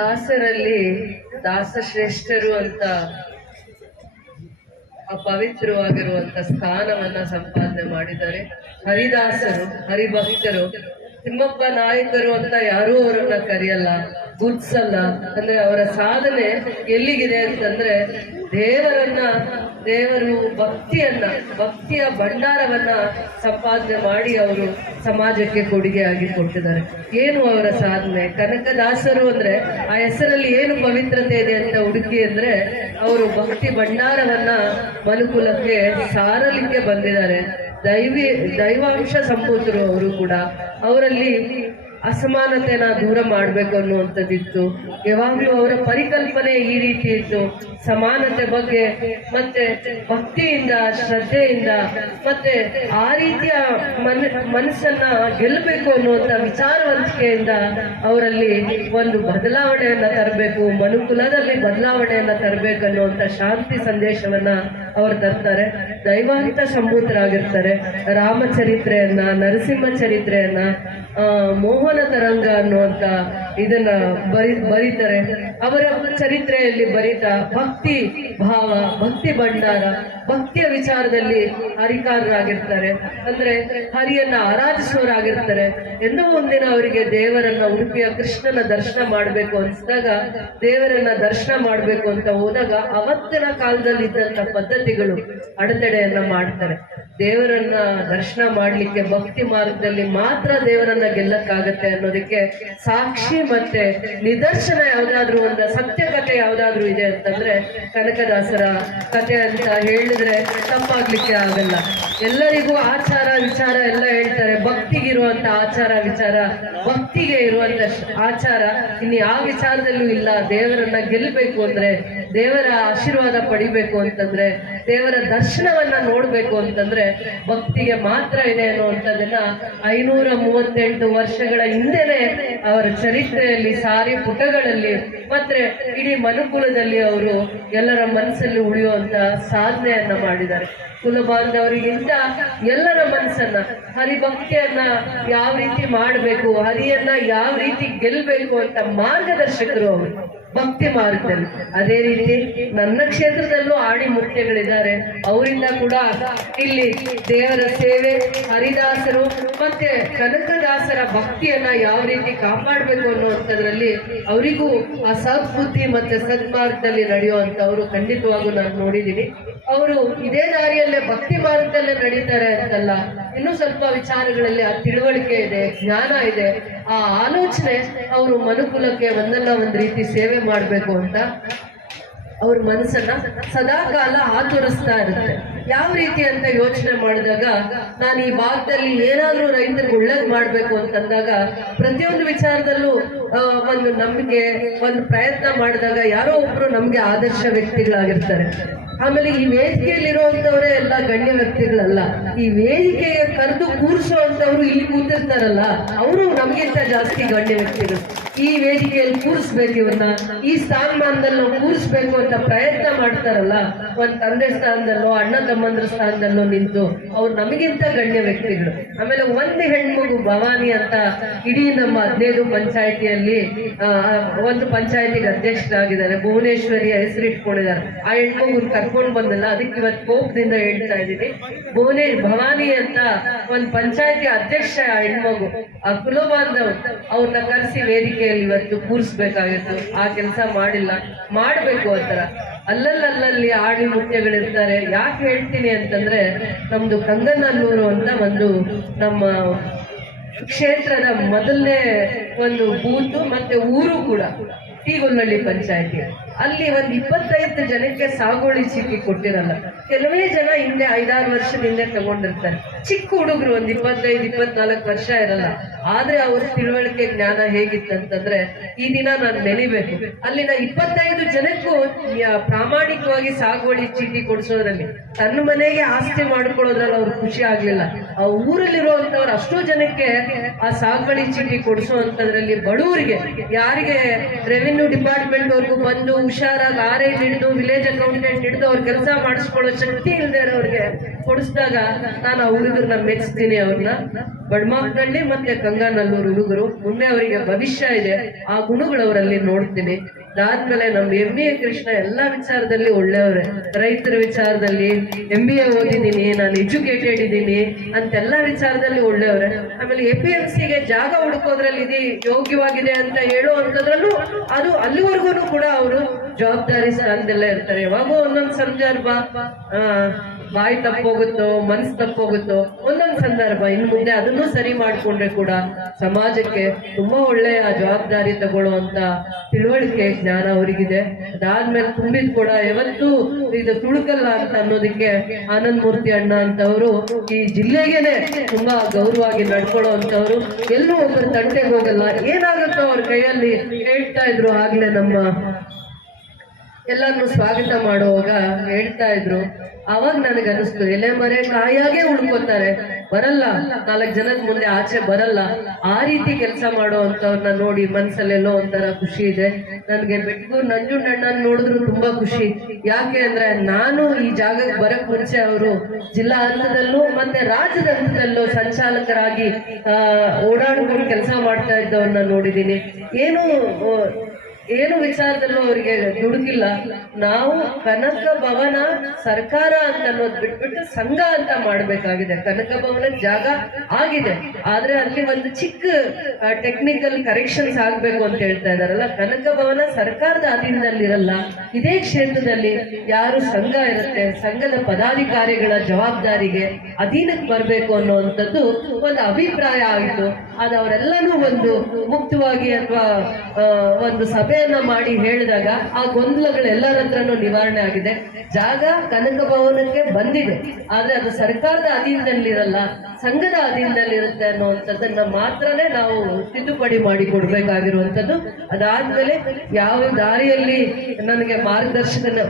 ದಾಸರಲ್ಲಿ ದಾಸಶ್ರೇಷ್ಠರು ಅಂತ ಅಪವಿತ್ರವಾಗಿರುವಂತ ಸ್ಥಾನವನ್ನ ಸಂಪಾದನೆ ಮಾಡಿದ್ದಾರೆ. ಹರಿದಾಸರು, ಹರಿಭಕ್ತರು, ತಿಮ್ಮಪ್ಪ ನಾಯಕರು ಅಂತ ಯಾರೂ ಅವರನ್ನ ಕರೆಯಲ್ಲ, ಗುರ್ಸಲ್ಲ. ಅಂದ್ರೆ ಅವರ ಸಾಧನೆ ಎಲ್ಲಿಗಿದೆ ಅಂತಂದ್ರೆ ದೇವರು ಭಕ್ತಿಯ ಭಂಡಾರವನ್ನ ಸಂಪಾದನೆ ಮಾಡಿ ಅವರು ಸಮಾಜಕ್ಕೆ ಕೊಡುಗೆಯಾಗಿ ಕೊಟ್ಟಿದ್ದಾರೆ. ಏನು ಅವರ ಸಾಧನೆ? ಕನಕದಾಸರು ಅಂದ್ರೆ ಆ ಹೆಸರಲ್ಲಿ ಏನು ಪವಿತ್ರತೆ ಇದೆ ಅಂತ ಹುಡುಕಿ ಅಂದ್ರೆ ಅವರು ಭಕ್ತಿ ಭಂಡಾರವನ್ನ ಮನುಕುಲಕ್ಕೆ ಸಾರಲಿಕ್ಕೆ ಬಂದಿದ್ದಾರೆ. ದೈವಾಂಶ ಸಂಭೂತರು ಅವರು ಕೂಡ. ಅವರಲ್ಲಿ ಅಸಮಾನತೆನ ದೂರ ಮಾಡಬೇಕು ಅನ್ನುವಂಥದ್ದಿತ್ತು. ಯಾವಾಗಲೂ ಅವರ ಪರಿಕಲ್ಪನೆ ಈ ರೀತಿ ಇತ್ತು, ಸಮಾನತೆ ಬಗ್ಗೆ, ಮತ್ತೆ ಭಕ್ತಿಯಿಂದ, ಶ್ರದ್ಧೆಯಿಂದ, ಮತ್ತೆ ಆ ರೀತಿಯ ಮನಸ್ಸನ್ನ ಗೆಲ್ಲಬೇಕು ಅನ್ನುವಂಥ ವಿಚಾರವಂತಿಕೆಯಿಂದ ಅವರಲ್ಲಿ ಒಂದು ಬದಲಾವಣೆಯನ್ನ ತರಬೇಕು, ಮನುಕುಲದಲ್ಲಿ ಬದಲಾವಣೆಯನ್ನ ತರಬೇಕು ಅನ್ನುವಂಥ ಶಾಂತಿ ಸಂದೇಶವನ್ನ ಅವರು ತರ್ತಾರೆ. ದೈವಾಂತ ಸಂಭೂತರಾಗಿರ್ತಾರೆ. ರಾಮಚರಿತ್ರೆಯನ್ನ, ನರಸಿಂಹ ಚರಿತ್ರೆಯನ್ನ, ಮೋಹನ ತರಂಗ ಅನ್ನುವಂತ ಇದನ್ನ ಬರೀತಾರೆ. ಅವರ ಚರಿತ್ರೆಯಲ್ಲಿ ಬರೀತಾ ಭಕ್ತಿ ಭಾವ, ಭಕ್ತಿ ಭಂಡಾರ, ಭಕ್ತಿಯ ವಿಚಾರದಲ್ಲಿ ಹರಿಕಾರರಾಗಿರ್ತಾರೆ. ಅಂದ್ರೆ ಹರಿಯನ್ನ ಆರಾಧಿಸುವವರಾಗಿರ್ತಾರೆ. ಎಂದೋ ಒಂದಿನ ಅವರಿಗೆ ದೇವರನ್ನ, ಉಡುಪಿಯ ಕೃಷ್ಣನ ದರ್ಶನ ಮಾಡಬೇಕು ಅನಿಸಿದಾಗ, ದೇವರನ್ನ ದರ್ಶನ ಮಾಡಬೇಕು ಅಂತ ಹೋದಾಗ ಅವತ್ತಿನ ಕಾಲದಲ್ಲಿ ಇದ್ದಂತ ಪದ್ಧತಿಗಳು ಅಡೆತಡೆಯನ್ನ ಮಾಡ್ತಾರೆ. ದೇವರನ್ನ ದರ್ಶನ ಮಾಡ್ಲಿಕ್ಕೆ ಭಕ್ತಿ ಮಾರ್ಗದಲ್ಲಿ ಮಾತ್ರ ದೇವರನ್ನ ಗೆಲ್ಲಕ್ಕಾಗತ್ತೆ ಅನ್ನೋದಕ್ಕೆ ಸಾಕ್ಷಿ ಮತ್ತೆ ನಿದರ್ಶನ ಯಾವ್ದಾದ್ರು ಒಂದು ಸತ್ಯ ಕಥೆ ಯಾವ್ದಾದ್ರು ಇದೆ ಅಂತಂದ್ರೆ ಕನಕದಾಸರ ಕಥೆ ಅಂತ ಹೇಳಿದ್ರೆ ತಪ್ಪಾಗ್ಲಿಕ್ಕೆ ಆಗಲ್ಲ. ಎಲ್ಲರಿಗೂ ಆಚಾರ ವಿಚಾರ ಎಲ್ಲ ಹೇಳ್ತಾರೆ. ಭಕ್ತಿಗಿರುವಂತ ಆಚಾರ ವಿಚಾರ, ಭಕ್ತಿಗೆ ಇರುವಂತ ಆಚಾರ ಇನ್ನು ಯಾವ ವಿಚಾರದಲ್ಲೂ ಇಲ್ಲ. ದೇವರನ್ನ ಗೆಲ್ಲಬೇಕು ಅಂದ್ರೆ, ದೇವರ ಆಶೀರ್ವಾದ ಪಡಿಬೇಕು ಅಂತಂದ್ರೆ, ದೇವರ ದರ್ಶನವನ್ನ ನೋಡ್ಬೇಕು ಅಂತಂದ್ರೆ ಭಕ್ತಿಗೆ ಮಾತ್ರ ಇದೆ ಅನ್ನುವಂಥದ್ದನ್ನ 538 ವರ್ಷಗಳ ಹಿಂದೆನೆ ಅವರ ಚರಿತ್ರೆಯಲ್ಲಿ, ಸಾರಿ ಪುಟಗಳಲ್ಲಿ, ಮತ್ತೆ ಇಡೀ ಮನುಕುಲದಲ್ಲಿ ಅವರು ಎಲ್ಲರ ಮನಸ್ಸಲ್ಲಿ ಉಳಿಯುವಂತ ಸಾಧನೆಯನ್ನ ಮಾಡಿದ್ದಾರೆ. ಕುಲಬಾಂಧವರಿಗಿಂತ ಎಲ್ಲರ ಮನಸ್ಸನ್ನ, ಹರಿಭಕ್ತಿಯನ್ನ ಯಾವ ರೀತಿ ಮಾಡಬೇಕು, ಹರಿಯನ್ನ ಯಾವ ರೀತಿ ಗೆಲ್ಬೇಕು ಅಂತ ಮಾರ್ಗದರ್ಶಕರು ಅವರು ಭಕ್ತಿ ಮಾರ್ಗದಲ್ಲಿ. ಅದೇ ರೀತಿ ನನ್ನ ಕ್ಷೇತ್ರದಲ್ಲೂ ಆಡಿ ಮುಖ್ಯಗಳಿದ್ದಾರೆ. ಅವರಿಂದ ಕೂಡ ಇಲ್ಲಿ ದೇವರ ಸೇವೆ, ಹರಿದಾಸರು ಮತ್ತೆ ಕನಕದಾಸರ ಭಕ್ತಿಯನ್ನ ಯಾವ ರೀತಿ ಕಾಪಾಡಬೇಕು ಅನ್ನುವಂಥದ್ರಲ್ಲಿ ಅವರಿಗೂ ಆ ಸದ್ಬುದ್ಧಿ ಮತ್ತೆ ಸದ್ಮಾರ್ಗದಲ್ಲಿ ನಡೆಯುವಂಥವ್ರು ಖಂಡಿತವಾಗೂ ನಾನು ನೋಡಿದ್ದೀನಿ. ಅವರು ಇದೇ ದಾರಿಯಲ್ಲೇ ಭಕ್ತಿ ಮಾರ್ಗದಲ್ಲೇ ನಡೀತಾರೆ ಅಂತಲ್ಲ, ಇನ್ನೂ ಸ್ವಲ್ಪ ವಿಚಾರಗಳಲ್ಲಿ ಆ ತಿಳುವಳಿಕೆ ಇದೆ, ಜ್ಞಾನ ಇದೆ, ಆ ಆಲೋಚನೆ ಅವರು ಮನುಕುಲಕ್ಕೆ ಒಂದಲ್ಲ ಒಂದು ರೀತಿ ಸೇವೆ ಮಾಡಬೇಕು ಅಂತ ಅವ್ರ ಮನಸ್ಸನ್ನ ಸದಾ ಕಾಲ ಆತುರಿಸ್ತಾ ಇರುತ್ತೆ. ಯಾವ ರೀತಿ ಅಂತ ಯೋಚನೆ ಮಾಡಿದಾಗ, ನಾನು ಈ ಭಾಗದಲ್ಲಿ ಏನಾದ್ರೂ ರೈತರಿಗೆ ಒಳ್ಳೇದು ಮಾಡ್ಬೇಕು ಅಂತಂದಾಗ ಪ್ರತಿಯೊಂದು ವಿಚಾರದಲ್ಲೂ ಒಂದು ನಂಬಿಕೆ, ಒಂದು ಪ್ರಯತ್ನ ಮಾಡಿದಾಗ ಯಾರೋ ಒಬ್ರು ನಮ್ಗೆ ಆದರ್ಶ ವ್ಯಕ್ತಿಗಳಾಗಿರ್ತಾರೆ. ಆಮೇಲೆ ಈ ವೇದಿಕೆಯಲ್ಲಿರುವಂತವರೇ ಎಲ್ಲ ಗಣ್ಯ ವ್ಯಕ್ತಿಗಳಲ್ಲ, ಈ ವೇದಿಕೆಗೆ ಕರೆದು ಕೂರಿಸುವಂತವ್ರು ಇಲ್ಲಿ ಕೂತಿರ್ತಾರಲ್ಲ ಅವರು ನಮ್ಗಿಂತ ಜಾಸ್ತಿ ಗಣ್ಯ ವ್ಯಕ್ತಿಗಳು. ಈ ವೇದಿಕೆಯಲ್ಲಿ ಕೂರಿಸ್ಬೇಕು, ಇವ್ರನ್ನ ಈ ಸ್ಥಾನಮಾನದಲ್ಲಿ ನಾವು ಕೂರಿಸ್ಬೇಕು ಅಂತ ಪ್ರಯತ್ನ ಮಾಡ್ತಾರಲ್ಲ, ಒಂದ್ ತಂದೆ ಸ್ಥಾನದಲ್ಲೋ ಅಣ್ಣ ತಮ್ಮಂದ್ರ ಸ್ಥಾನದಲ್ಲೋ ನಿಂತು ಅವ್ರು ನಮಗಿಂತ ಗಣ್ಯ ವ್ಯಕ್ತಿಗಳು. ಆಮೇಲೆ ಒಂದು ಹೆಣ್ಮಗು ಭವಾನಿ ಅಂತ ಇಡೀ ನಮ್ಮ 15 ಪಂಚಾಯತಿಯಲ್ಲಿ ಒಂದು ಪಂಚಾಯತಿಗೆ ಅಧ್ಯಕ್ಷರಾಗಿದ್ದಾರೆ. ಭುವನೇಶ್ವರಿಯ ಹೆಸರಿಟ್ಕೊಂಡಿದ್ದಾರೆ. ಆ ಹೆಣ್ಮಗು ಕರ್ಕೊಂಡು ಬಂದಲ್ಲ, ಅದಕ್ಕೆ ಇವತ್ತು ಕೋಪದಿಂದ ಹೇಳ್ತಾ ಇದ್ದೀನಿ. ಭವಾನಿ ಅಂತ ಒಂದು ಪಂಚಾಯತಿ ಅಧ್ಯಕ್ಷ ಆ ಹೆಣ್ಮಗು, ಆ ಕುಲಬಾಂಧವ್ ಅವ್ರನ್ನ ಕರೆಸಿ ವೇದಿಕೆಯಲ್ಲಿ ಇವತ್ತು ಕೂರಿಸ್ಬೇಕಾಗಿತ್ತು. ಆ ಕೆಲಸ ಮಾಡಿಲ್ಲ, ಮಾಡ್ಬೇಕು ಅಂತಾರ. ಅಲ್ಲಲ್ಲಿ ಆಡಿ ಮುಖ್ಯಗಳಿರ್ತಾರೆ. ಯಾಕೆ ಹೇಳ್ತೀನಿ ಅಂತಂದ್ರೆ, ನಮ್ದು ಕಂಗನಲ್ಲೂರು ಅಂತ ಒಂದು ನಮ್ಮ ಕ್ಷೇತ್ರದ ಮೊದಲನೇ ಒಂದು ಬೂತು ಮತ್ತೆ ಊರು ಕೂಡ ತೀಗೊಲ್ಲಳ್ಳಿ ಪಂಚಾಯತಿ. ಅಲ್ಲಿ ಒಂದು 25 ಜನಕ್ಕೆ ಸಾಗುವಳಿ ಚೀಟಿ ಕೊಟ್ಟಿರಲ್ಲ. ಕೆಲವೇ ಜನ ಹಿಂದೆ 5-6 ವರ್ಷದ ಹಿಂದೆ ತಗೊಂಡಿರ್ತಾರೆ. ಚಿಕ್ಕ ಹುಡುಗರು, ಒಂದು 25-24 ವರ್ಷ ಇರಲ್ಲ. ಆದ್ರೆ ಅವ್ರ ತಿಳುವಳಿಕೆ ಜ್ಞಾನ ಹೇಗಿತ್ತಂತಂದ್ರೆ, ಈ ದಿನ ನಾನು ನೆನಿಬೇಕು. ಅಲ್ಲಿನ 25 ಜನಕ್ಕೂ ಪ್ರಾಮಾಣಿಕವಾಗಿ ಸಾಗುವಳಿ ಚೀಟಿ ಕೊಡಿಸೋದ್ರಲ್ಲಿ, ತನ್ನ ಮನೆಗೆ ಆಸ್ತಿ ಮಾಡ್ಕೊಳ್ಳೋದ್ರಲ್ಲಿ ಅವ್ರು ಖುಷಿ ಆಗ್ಲಿಲ್ಲ. ಆ ಊರಲ್ಲಿರುವಂತವ್ರು ಅಷ್ಟೋ ಜನಕ್ಕೆ ಆ ಸಾಗುವಳಿ ಚೀಟಿ ಕೊಡಿಸುವಂತದ್ರಲ್ಲಿ ಬಡವರಿಗೆ, ಯಾರಿಗೆ ರೆವಿನ್ಯೂ ಡಿಪಾರ್ಟ್ಮೆಂಟ್ ಅವ್ರಿಗೂ ಬಂದು ಹುಷಾರಾಗಿ ಆರೈ ಹಿಡಿದು ವಿಲೇಜ್ ಅಕೌಂಟೆಂಟ್ ಹಿಡಿದು ಅವ್ರ ಕೆಲಸ ಮಾಡಿಸ್ಕೊಳ್ಳೋ ಶಕ್ತಿ ಇಲ್ಲದೆ ಇರೋರಿಗೆ ಕೊಡಿಸಿದಾಗ ನಾನು ಆ ಹುಡುಗರನ್ನ ಮೆಚ್ತೀನಿ. ಅವ್ರನ್ನ ಬಡ್ಮಾಕ್ನಳ್ಳಿ ಮತ್ತೆ ಕಂಗಾನಲ್ಲೂರು ಹುಡುಗರು, ಮುಂದೆ ಅವರಿಗೆ ಭವಿಷ್ಯ ಇದೆ, ಆ ಗುಣಗಳು ಅವರಲ್ಲಿ ನೋಡ್ತೀನಿ. ಅದಾದ್ಮೇಲೆ ನಮ್ MBA ಕೃಷ್ಣ ಎಲ್ಲಾ ವಿಚಾರದಲ್ಲಿ ಒಳ್ಳೆಯವ್ರೆ. ರೈತರ ವಿಚಾರದಲ್ಲಿ MBA ಓದಿದ್ದೀನಿ, ನಾನು ಎಜುಕೇಟೆಡ್ ಇದ್ದೀನಿ ಅಂತೆಲ್ಲಾ ವಿಚಾರದಲ್ಲಿ ಒಳ್ಳೆಯವ್ರೆ. ಆಮೇಲೆ APMCಗೆ ಜಾಗ ಹುಡುಕೋದ್ರಲ್ಲಿ ಇದು ಯೋಗ್ಯವಾಗಿದೆ ಅಂತ ಹೇಳುವಂತದ್ರಲ್ಲೂ ಅದು ಅಲ್ಲಿವರೆಗೂ ಕೂಡ ಅವರು ಜವಾಬ್ದಾರಿ ಸ್ಥಾನದಲ್ಲೇ ಇರ್ತಾರೆ. ಯಾವಾಗೋ ಒಂದೊಂದು ಸಂದರ್ಭ ಬಾಯಿ ತಪ್ಪೋಗುತ್ತೋ, ಮನ್ಸು ತಪ್ಪೋಗುತ್ತೋ, ಒಂದೊಂದು ಸಂದರ್ಭ ಇನ್ನು ಮುಂದೆ ಅದನ್ನು ಸರಿ ಮಾಡ್ಕೊಂಡ್ರೆ ಕೂಡ ಸಮಾಜಕ್ಕೆ ತುಂಬಾ ಒಳ್ಳೆಯ ಜವಾಬ್ದಾರಿ ತಗೊಳ್ಳುವಂತ ತಿಳುವಳಿಕೆ ಜ್ಞಾನ ಅವರಿಗಿದೆ. ಅದಾದ್ಮೇಲೆ ತುಂಬಿದ್ ಕೂಡ ಯಾವತ್ತೂ ಇದು ತುಳುಕಲ್ಲ ಅಂತ ಅನ್ನೋದಕ್ಕೆ ಆನಂದ್ ಮೂರ್ತಿ ಅಣ್ಣ ಅಂತವರು ಈ ಜಿಲ್ಲೆಗೆನೆ ತುಂಬಾ ಗೌರವವಾಗಿ ನಡ್ಕೊಳ್ಳೋ ಅಂತವ್ರು. ಎಲ್ಲೂ ಒಬ್ಬರು ತಂಟೆಗೆ ಹೋಗಲ್ಲ, ಏನಾಗುತ್ತೋ ಅವ್ರ ಕೈಯಲ್ಲಿ ಹೇಳ್ತಾ ಇದ್ರು. ಆಗ್ಲೇ ನಮ್ಮ ಎಲ್ಲರನ್ನು ಸ್ವಾಗತ ಮಾಡುವಾಗ ಹೇಳ್ತಾ ಇದ್ರು. ಅವಾಗ ನನಗನ್ನಿಸ್ತು, ಎಲೆ ಮರೆ ಕಾಯಾಗೆ ಉಳ್ಕೋತಾರೆ, ಬರಲ್ಲ, 4 ಜನದ ಮುಂದೆ ಆಚೆ ಬರಲ್ಲ. ಆ ರೀತಿ ಕೆಲಸ ಮಾಡುವಂತವ್ರನ್ನ ನೋಡಿ ಮನ್ಸಲ್ಲೆಲ್ಲೋ ಒಂಥರ ಖುಷಿ ಇದೆ. ನನ್ಗೆ ಬೆಟ್ಗೂರ್ ನಂಜುಂಡಣ್ಣನ ನೋಡಿದ್ರು ತುಂಬಾ ಖುಷಿ. ಯಾಕೆ ಅಂದ್ರೆ ನಾನು ಈ ಜಾಗಕ್ಕೆ ಬರಕ್ ಮುಂಚೆ ಅವರು ಜಿಲ್ಲಾ ಹಂತದಲ್ಲೂ ಮತ್ತೆ ರಾಜ್ಯದ ಹಂತದಲ್ಲೂ ಸಂಚಾಲಕರಾಗಿ ಓಡಾಡ್ಕೊಂಡು ಕೆಲಸ ಮಾಡ್ತಾ ಇದ್ದವ್ರನ್ನ ನೋಡಿದ್ದೀನಿ. ಏನು ವಿಚಾರದಲ್ಲೂ ಅವರಿಗೆ ದುಡುಕಿಲ್ಲ. ನಾವು ಕನಕ ಭವನ ಸರ್ಕಾರ ಅಂತ ಅನ್ನೋದು ಬಿಟ್ಬಿಟ್ಟು ಸಂಘ ಅಂತ ಮಾಡ್ಬೇಕಾಗಿದೆ. ಕನಕ ಭವನ ಜಾಗ ಆಗಿದೆ, ಆದ್ರೆ ಅಲ್ಲಿ ಒಂದು ಚಿಕ್ಕ ಟೆಕ್ನಿಕಲ್ ಕರೆಕ್ಷನ್ಸ್ ಆಗ್ಬೇಕು ಅಂತ ಹೇಳ್ತಾ ಇದಾರಲ್ಲ. ಕನಕ ಭವನ ಸರ್ಕಾರದ ಅಧೀನದಲ್ಲಿರಲ್ಲ, ಇದೇ ಕ್ಷೇತ್ರದಲ್ಲಿ ಯಾರು ಸಂಘ ಇರುತ್ತೆ, ಸಂಘದ ಪದಾಧಿಕಾರಿಗಳ ಜವಾಬ್ದಾರಿಗೆ ಅಧೀನಕ್ಕೆ ಬರಬೇಕು ಅನ್ನುವಂಥದ್ದು ಒಂದು ಅಭಿಪ್ರಾಯ ಆಗಿತ್ತು. ಅದು ಅವರೆಲ್ಲನೂ ಒಂದು ಮುಕ್ತವಾಗಿ ಅಥವಾ ಒಂದು ಸಭೆಯನ್ನ ಮಾಡಿ ಹೇಳಿದಾಗ ಆ ಗೊಂದಲಗಳು ಎಲ್ಲರ ಹತ್ರನೂ ನಿವಾರಣೆ ಆಗಿದೆ. ಜಾಗ ಕನಕ ಭವನಕ್ಕೆ ಬಂದಿದೆ, ಆದ್ರೆ ಅದು ಸರ್ಕಾರದ ಅಧೀನದಲ್ಲಿರಲ್ಲ, ಸಂಘದ ಅಧೀನದಲ್ಲಿರುತ್ತೆ ಅನ್ನುವಂಥದ್ದನ್ನ ಮಾತ್ರನೇ ನಾವು ತಿದ್ದುಪಡಿ ಮಾಡಿ ಕೊಡ್ಬೇಕಾಗಿರುವಂಥದ್ದು. ಅದಾದ್ಮೇಲೆ ಯಾವ ದಾರಿಯಲ್ಲಿ ನನಗೆ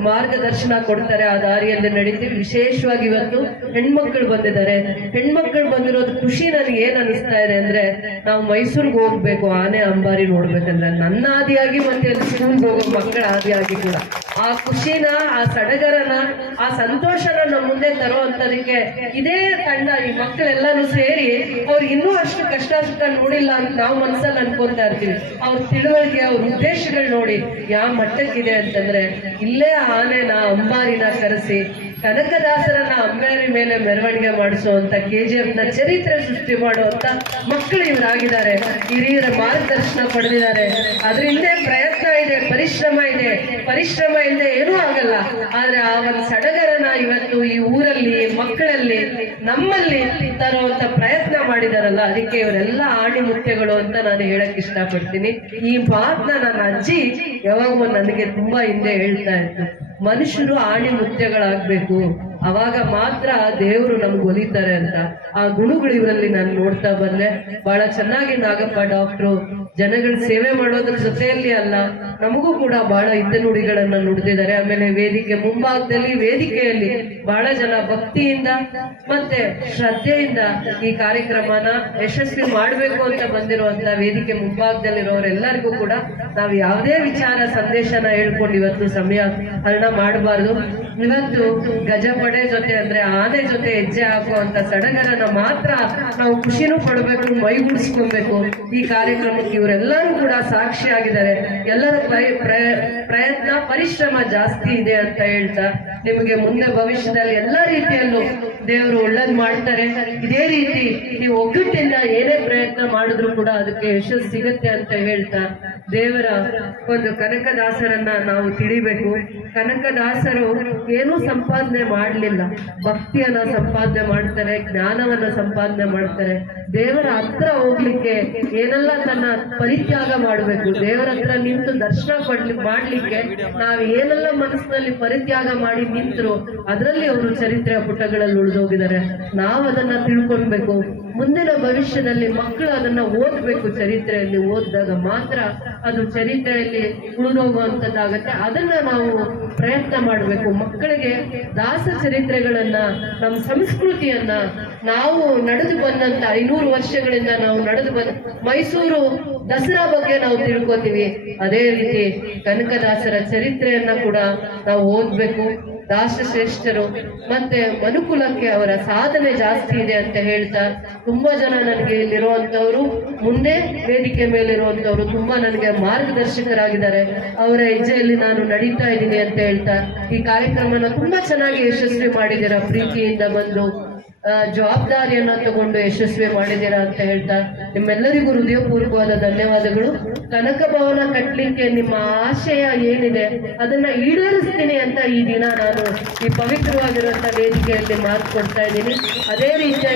ಮಾರ್ಗದರ್ಶನ ಕೊಡ್ತಾರೆ ಆ ದಾರಿಯಲ್ಲಿ ನಡೀತೀವಿ. ವಿಶೇಷವಾಗಿ ಇವತ್ತು ಹೆಣ್ಮಕ್ಳು ಬಂದಿದ್ದಾರೆ. ಹೆಣ್ಮಕ್ಳು ಬಂದಿರೋದು ಖುಷಿ ನನಗೆ ಏನ್ ಅನಿಸ್ತಾ ಇದೆ ಅಂದ್ರೆ, ನಾವು ಮೈಸೂರಿಗೆ ಹೋಗ್ಬೇಕು ಆನೆ ಅಂಬಾರಿ ನೋಡ್ಬೇಕಂದ್ರೆ, ನನ್ನ ಆದಿಯಾಗಿ ಮತ್ತೆ ಸ್ಕೂಲ್ಗೆ ಹೋಗೋ ಮಕ್ಕಳ ಆದಿಯಾಗಿ ಕೂಡ ಆ ಖುಷಿನ, ಆ ಸಡಗರನ, ಆ ಸಂತೋಷನ ನಮ್ಮ ಮುಂದೆ ತರುವಂತದಕ್ಕೆ ಇದೇ ತಂಡ, ಈ ಮಕ್ಕಳೆಲ್ಲಾನು ಸೇರಿ ಅವ್ರು ಇನ್ನೂ ಅಷ್ಟು ಕಷ್ಟ ಸುಖ ನೋಡಿಲ್ಲ ಅಂತ ನಾವು ಮನಸ್ಸಲ್ಲಿ ಅನ್ಕೊಂತಾ ಇರ್ತೀವಿ. ಅವ್ರ ತಿಳುವಳಿಕೆ, ಅವ್ರ ಉದ್ದೇಶಗಳು ನೋಡಿ ಯಾವ ಮಟ್ಟಕ್ಕಿದೆ ಅಂತಂದ್ರೆ, ಇಲ್ಲೇ ಆನೆನ ಅಂಬಾರಿನ ಕರೆಸಿ ಕನಕದಾಸರನ್ನ ಅಂಬಾರಿ ಮೇಲೆ ಮೆರವಣಿಗೆ ಮಾಡಿಸುವಂತ KGFನ ಚರಿತ್ರೆ ಸೃಷ್ಟಿ ಮಾಡುವಂತ ಮಕ್ಕಳು ಇವರಾಗಿದ್ದಾರೆ. ಹಿರಿಯರ ಮಾರ್ಗದರ್ಶನ ಪಡೆದಿದ್ದಾರೆ. ಅದ್ರ ಹಿಂದೆ ಪ್ರಯತ್ನ ಇದೆ, ಪರಿಶ್ರಮ ಇದೆ. ಪರಿಶ್ರಮ ಇಲ್ಲದೆ ಏನೂ ಆಗಲ್ಲ. ಆದ್ರೆ ಆ ಒಂದು ಸಡಗರನ ಇವತ್ತು ಈ ಊರಲ್ಲಿ, ಮಕ್ಕಳಲ್ಲಿ, ನಮ್ಮಲ್ಲಿ ತರುವಂತ ಪ್ರಯತ್ನ ಮಾಡಿದಾರಲ್ಲ, ಅದಕ್ಕೆ ಇವರೆಲ್ಲ ಆಣಿ ಮುತ್ಯಗಳು ಅಂತ ನಾನು ಹೇಳಕ್ ಇಷ್ಟಪಡ್ತೀನಿ. ಈ ಮಾತನ್ನ ನನ್ನ ಅಜ್ಜಿ ಯಾವಾಗೂ ನನಗೆ ತುಂಬಾ ಹಿಂದೆ ಹೇಳ್ತಾ ಇತ್ತು. ಮನುಷ್ಯರು ಆಣಿ ಮುತ್ಯಗಳಾಗ್ಬೇಕು, ಅವಾಗ ಮಾತ್ರ ದೇವರು ನಮ್ಗೆ ಒಲಿತಾರೆ ಅಂತ. ಆ ಗುಣಗಳು ಇವರಲ್ಲಿ ನಾನು ನೋಡ್ತಾ ಬಂದೆ. ಬಹಳ ಚೆನ್ನಾಗಿ ನಾಗಪ್ಪ ಡಾಕ್ಟ್ರು ಜನಗಳ ಸೇವೆ ಮಾಡೋದ್ರ ಜೊತೆಯಲ್ಲಿ ಅಲ್ಲ, ನಮಗೂ ಕೂಡ ಬಹಳ ನುಡಿಗಳನ್ನ ನುಡಿದಿದ್ದಾರೆ. ಆಮೇಲೆ ವೇದಿಕೆ ಮುಂಭಾಗದಲ್ಲಿ, ವೇದಿಕೆಯಲ್ಲಿ ಬಹಳ ಜನ ಭಕ್ತಿಯಿಂದ ಮತ್ತೆ ಶ್ರದ್ಧೆಯಿಂದ ಈ ಕಾರ್ಯಕ್ರಮನ ಯಶಸ್ವಿ ಮಾಡ್ಬೇಕು ಅಂತ ಬಂದಿರುವಂತ ವೇದಿಕೆ ಮುಂಭಾಗದಲ್ಲಿರೋರೆಲ್ಲರಿಗೂ ಕೂಡ ನಾವು ಯಾವುದೇ ವಿಚಾರ ಸಂದೇಶನ ಹೇಳ್ಕೊಂಡು ಇವತ್ತು ಸಮಯ ಹರಣ ಮಾಡಬಾರ್ದು. ಇವತ್ತು ಗಜಪಡೆ ಜೊತೆ ಅಂದ್ರೆ ಆನೆ ಜೊತೆ ಹೆಜ್ಜೆ ಹಾಕುವಂತ ಸಡಗರನ ಮಾತ್ರ ನಾವು ಖುಷಿನೂ ಪಡಬೇಕು, ಮೈಗೂಡಿಸ್ಕೊಬೇಕು. ಈ ಕಾರ್ಯಕ್ರಮಕ್ಕೆ ಇವರೆಲ್ಲರೂ ಕೂಡ ಸಾಕ್ಷಿಯಾಗಿದ್ದಾರೆ. ಎಲ್ಲರ ಪ್ರಯತ್ನ, ಪರಿಶ್ರಮ ಜಾಸ್ತಿ ಇದೆ ಅಂತ ಹೇಳ್ತಾ, ನಿಮಗೆ ಮುಂದೆ ಭವಿಷ್ಯದಲ್ಲಿ ಎಲ್ಲಾ ರೀತಿಯಲ್ಲೂ ದೇವರು ಒಳ್ಳೇದ್ ಮಾಡ್ತಾರೆ. ಇದೇ ರೀತಿ ನೀವು ಒಗ್ಗಟ್ಟಿಂದ ಏನೇ ಪ್ರಯತ್ನ ಮಾಡಿದ್ರು ಕೂಡ ಅದಕ್ಕೆ ಯಶಸ್ಸು ಸಿಗುತ್ತೆ ಅಂತ ಹೇಳ್ತಾ, ದೇವರ ಒಂದು ಕನಕದಾಸರನ್ನ ನಾವು ತಿಳಿಬೇಕು. ಕನಕದಾಸರು ಏನೂ ಸಂಪಾದನೆ ಮಾಡಲಿಲ್ಲ, ಭಕ್ತಿಯನ್ನ ಸಂಪಾದನೆ ಮಾಡ್ತಾರೆ, ಜ್ಞಾನವನ್ನ ಸಂಪಾದನೆ ಮಾಡ್ತಾರೆ. ದೇವರ ಹತ್ರ ಹೋಗ್ಲಿಕ್ಕೆ ಏನೆಲ್ಲ ತನ್ನ ಪರಿತ್ಯಾಗ ಮಾಡಬೇಕು, ದೇವರ ಹತ್ರ ನಿಂತು ದರ್ಶನ ಮಾಡ್ಲಿಕ್ಕೆ ನಾವು ಏನೆಲ್ಲ ಮನಸ್ಸಿನಲ್ಲಿ ಪರಿತ್ಯಾಗ ಮಾಡಿ ನಿಂತರು ಅದರಲ್ಲಿ ಅವರು ಚರಿತ್ರೆಯ ಪುಟಗಳಲ್ಲಿ ಉಳಿದೋಗಿದ್ದಾರೆ. ನಾವು ಅದನ್ನ ತಿಳ್ಕೊಳ್ಬೇಕು. ಮುಂದಿನ ಭವಿಷ್ಯದಲ್ಲಿ ಮಕ್ಕಳು ಅದನ್ನ ಓದಬೇಕು. ಚರಿತ್ರೆಯಲ್ಲಿ ಓದಿದಾಗ ಮಾತ್ರ ಅದು ಚರಿತ್ರೆಯಲ್ಲಿ ಉಳಿದೋಗುವಂಥದ್ದಾಗತ್ತೆ. ಅದನ್ನ ನಾವು ಪ್ರಯತ್ನ ಮಾಡಬೇಕು. ಮಕ್ಕಳಿಗೆ ದಾಸ ಚರಿತ್ರೆಗಳನ್ನ, ನಮ್ಮ ಸಂಸ್ಕೃತಿಯನ್ನ, ನಾವು ನಡೆದು ಬಂದಂತ 500 ವರ್ಷಗಳಿಂದ ನಾವು ನಡೆದು ಬಂದ ಮೈಸೂರು ದಸರಾ ಬಗ್ಗೆ ನಾವು ತಿಳ್ಕೊತೀವಿ. ಅದೇ ರೀತಿ ಕನಕದಾಸರ ಚರಿತ್ರೆಯನ್ನ ಕೂಡ ನಾವು ಓದ್ಬೇಕು. ದಾಸಶ್ರೇಷ್ಠರು ಮತ್ತೆ ಮನುಕುಲಕ್ಕೆ ಅವರ ಸಾಧನೆ ಜಾಸ್ತಿ ಇದೆ ಅಂತ ಹೇಳ್ತಾ, ತುಂಬಾ ಜನ ನನಗೆ ಇಲ್ಲಿರುವಂತವ್ರು, ಮುಂದೆ ವೇದಿಕೆ ಮೇಲಿರುವಂತವ್ರು ತುಂಬಾ ನನಗೆ ಮಾರ್ಗದರ್ಶಕರಾಗಿದ್ದಾರೆ. ಅವರ ಹೆಜ್ಜೆಯಲ್ಲಿ ನಾನು ನಡೀತಾ ಇದ್ದೀನಿ ಅಂತ ಹೇಳ್ತಾ, ಈ ಕಾರ್ಯಕ್ರಮನ ತುಂಬಾ ಚೆನ್ನಾಗಿ ಯಶಸ್ವಿ ಮಾಡಿದ್ದೀರಾ. ಪ್ರೀತಿಯಿಂದ ಬಂದು ಜವಾಬ್ದಾರಿಯನ್ನ ತಗೊಂಡು ಯಶಸ್ವಿ ಮಾಡಿದ್ದೀರಾ ಅಂತ ಹೇಳ್ತಾ, ನಿಮ್ಮೆಲ್ಲರಿಗೂ ಹೃದಯಪೂರ್ವಕವಾದ ಧನ್ಯವಾದಗಳು. ಕನಕ ಭವನ ಕಟ್ಟಲಿಕ್ಕೆ ನಿಮ್ಮ ಆಶಯ ಏನಿದೆ ಅದನ್ನ ಈಡೇರಿಸ್ತೀನಿ ಅಂತ ಈ ದಿನ ನಾನು ಈ ಪವಿತ್ರವಾಗಿರುವಂತಹ ವೇದಿಕೆಯಲ್ಲಿ ಮಾತು ಕೊಡ್ತಾ ಇದ್ದೀನಿ. ಅದೇ ರೀತಿ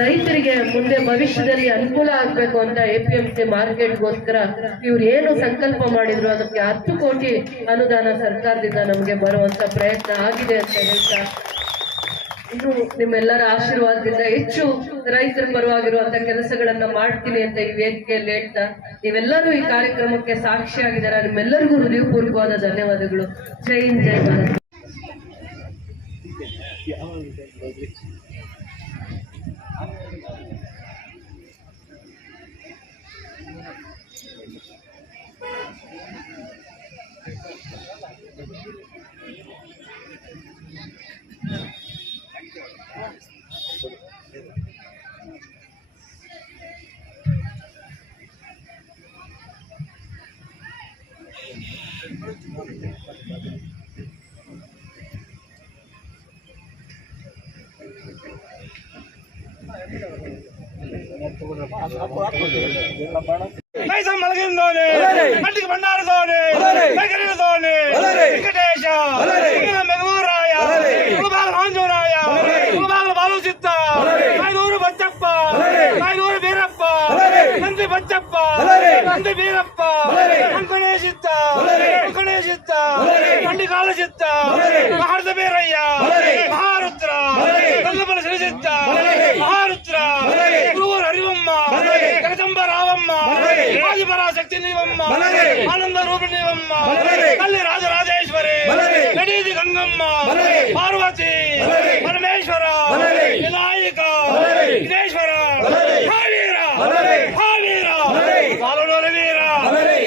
ರೈತರಿಗೆ ಮುಂದೆ ಭವಿಷ್ಯದಲ್ಲಿ ಅನುಕೂಲ ಆಗ್ಬೇಕು ಅಂತ APMC ಮಾರ್ಕೆಟ್ಗೋಸ್ಕರ ಇವ್ರು ಏನು ಸಂಕಲ್ಪ ಮಾಡಿದ್ರು ಅದಕ್ಕೆ 10 ಕೋಟಿ ಅನುದಾನ ಸರ್ಕಾರದಿಂದ ನಮಗೆ ಬರುವಂತ ಪ್ರಯತ್ನ ಆಗಿದೆ ಅಂತ ಹೇಳ್ತಾ, ಇನ್ನು ನಿಮ್ಮೆಲ್ಲರ ಆಶೀರ್ವಾದದಿಂದ ಹೆಚ್ಚು ರೈತರ ಪರವಾಗಿರುವಂತ ಕೆಲಸಗಳನ್ನ ಮಾಡ್ತೀನಿ ಅಂತ ಈ ವೇದಿಕೆಯಲ್ಲಿ ಹೇಳ್ತಾ, ನೀವೆಲ್ಲರೂ ಈ ಕಾರ್ಯಕ್ರಮಕ್ಕೆ ಸಾಕ್ಷಿಯಾಗಿದ್ದಾರೆ. ನಿಮ್ಮೆಲ್ಲರಿಗೂ ಹೃದಯಪೂರ್ವಕವಾದ ಧನ್ಯವಾದಗಳು. ಜೈ ಹಿಂದ್, ಜೈ ಭಾರತ್. మలగిందోనే కంటికి బండారుదోనే దగ్గరదోనే వెంకటేశ మెగూరాయ కులబాల రాంజోరాయ కులబాల బాలు సిద్ధ కాయనూరు బచ్చప్ప కాయనూరు వీరప్ప నంది బచ్చప్ప నంది వీరప్ప అంకణేశిత్త అంకణేశిత్త కంటి కాళ్ళ చిత్త మహారథ వీరయ్య మహారుద్ర నల్లపల్లి శ్రీచిత్త మహారుద్ర గురువురు హరివమ్మ జగదంబ రావమ్మ రాజపరాశక్తి నీవమ్మ ఆనంద రూపి నీవమ్మ కల్లి రాజరాజేశ్వరి గడీది గంగమ్మ పార్వతి పరమేశ్వర వినాయక విఘ్నేశ్వర వీర వీర పాలనోర వీర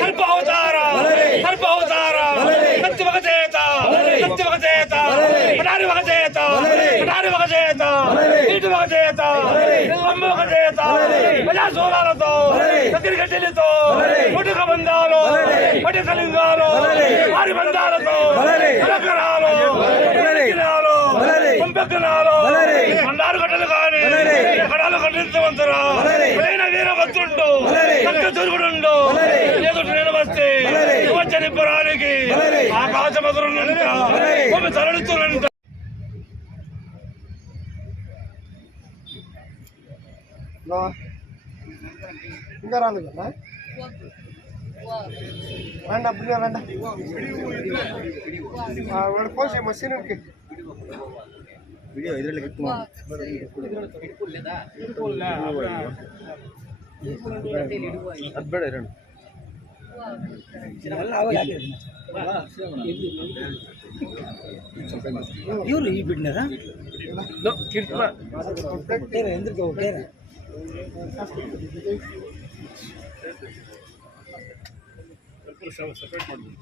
కల్ప అవతార కత్తి ఒక చేత పటారి ఒక చేత నీటి ఒక చేత నిల్లంబ ఒక చేత ప్రజాసూరాలతో దగ్గర గడ్డలతో పుట్టుక బంధాలు పటిక లింగాలు వారి బంధాలతో కలకరాలు పంపెక్కనాలు బండారు గడ్డలు కాని కడాలు కట్టించమంతురా వీరభద్రుండు కక్క దుర్గుడుండు ఎదుటి నిలవస్తే వచ్చని పురానికి ఆకాశమధురుంట భూమి తరడుతున్నంట. ఇంకా రాలేదు కదా, రండి అప్పుడు రండి వాడు పోసే మసీన్కి వీడియೋ ಇದರಲ್ಲಿ ಅದು ಬೇಡ ಇರೋಣ ಇವರು ಈ ಬಿಡ್ನಾರ ಎಂದ್ರಿಗೆ ಹೋಗ್ಯಾರ ಸಪರೇಟ್ ಮಾಡ್ಬೋದು.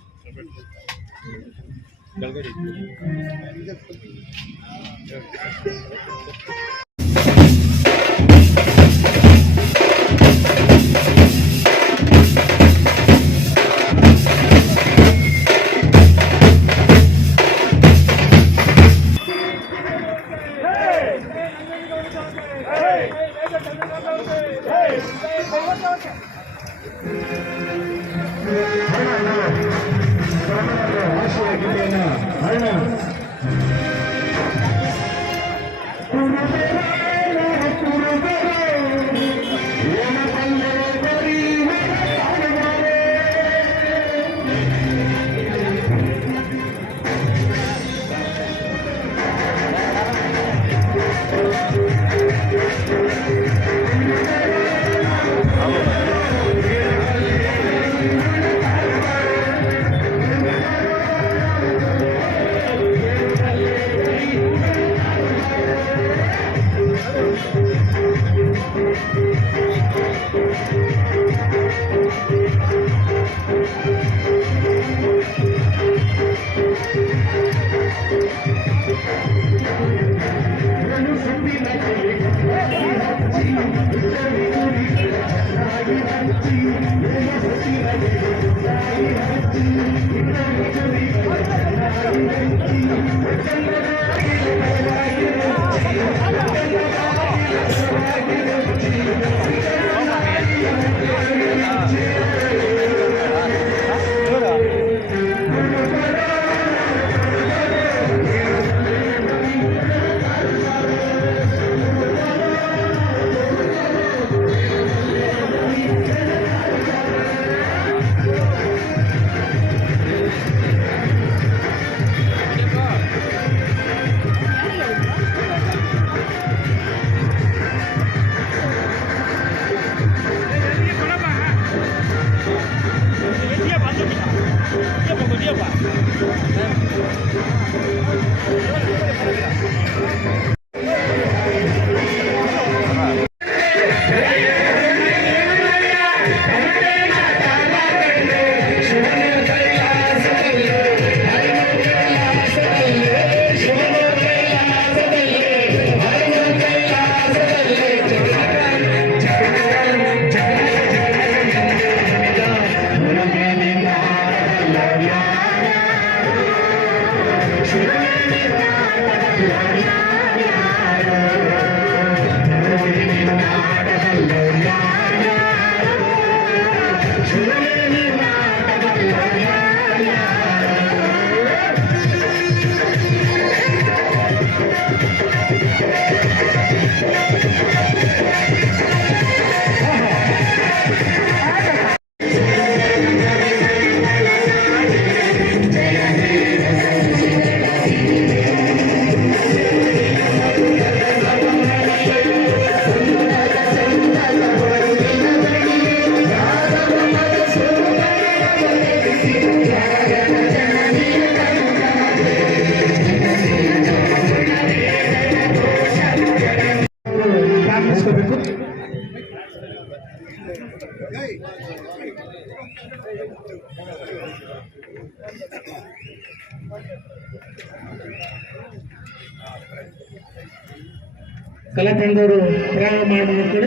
ಕಲಾ ತಂಡವರು ಪ್ರಾರಂಭ ಮಾಡಬೇಕು.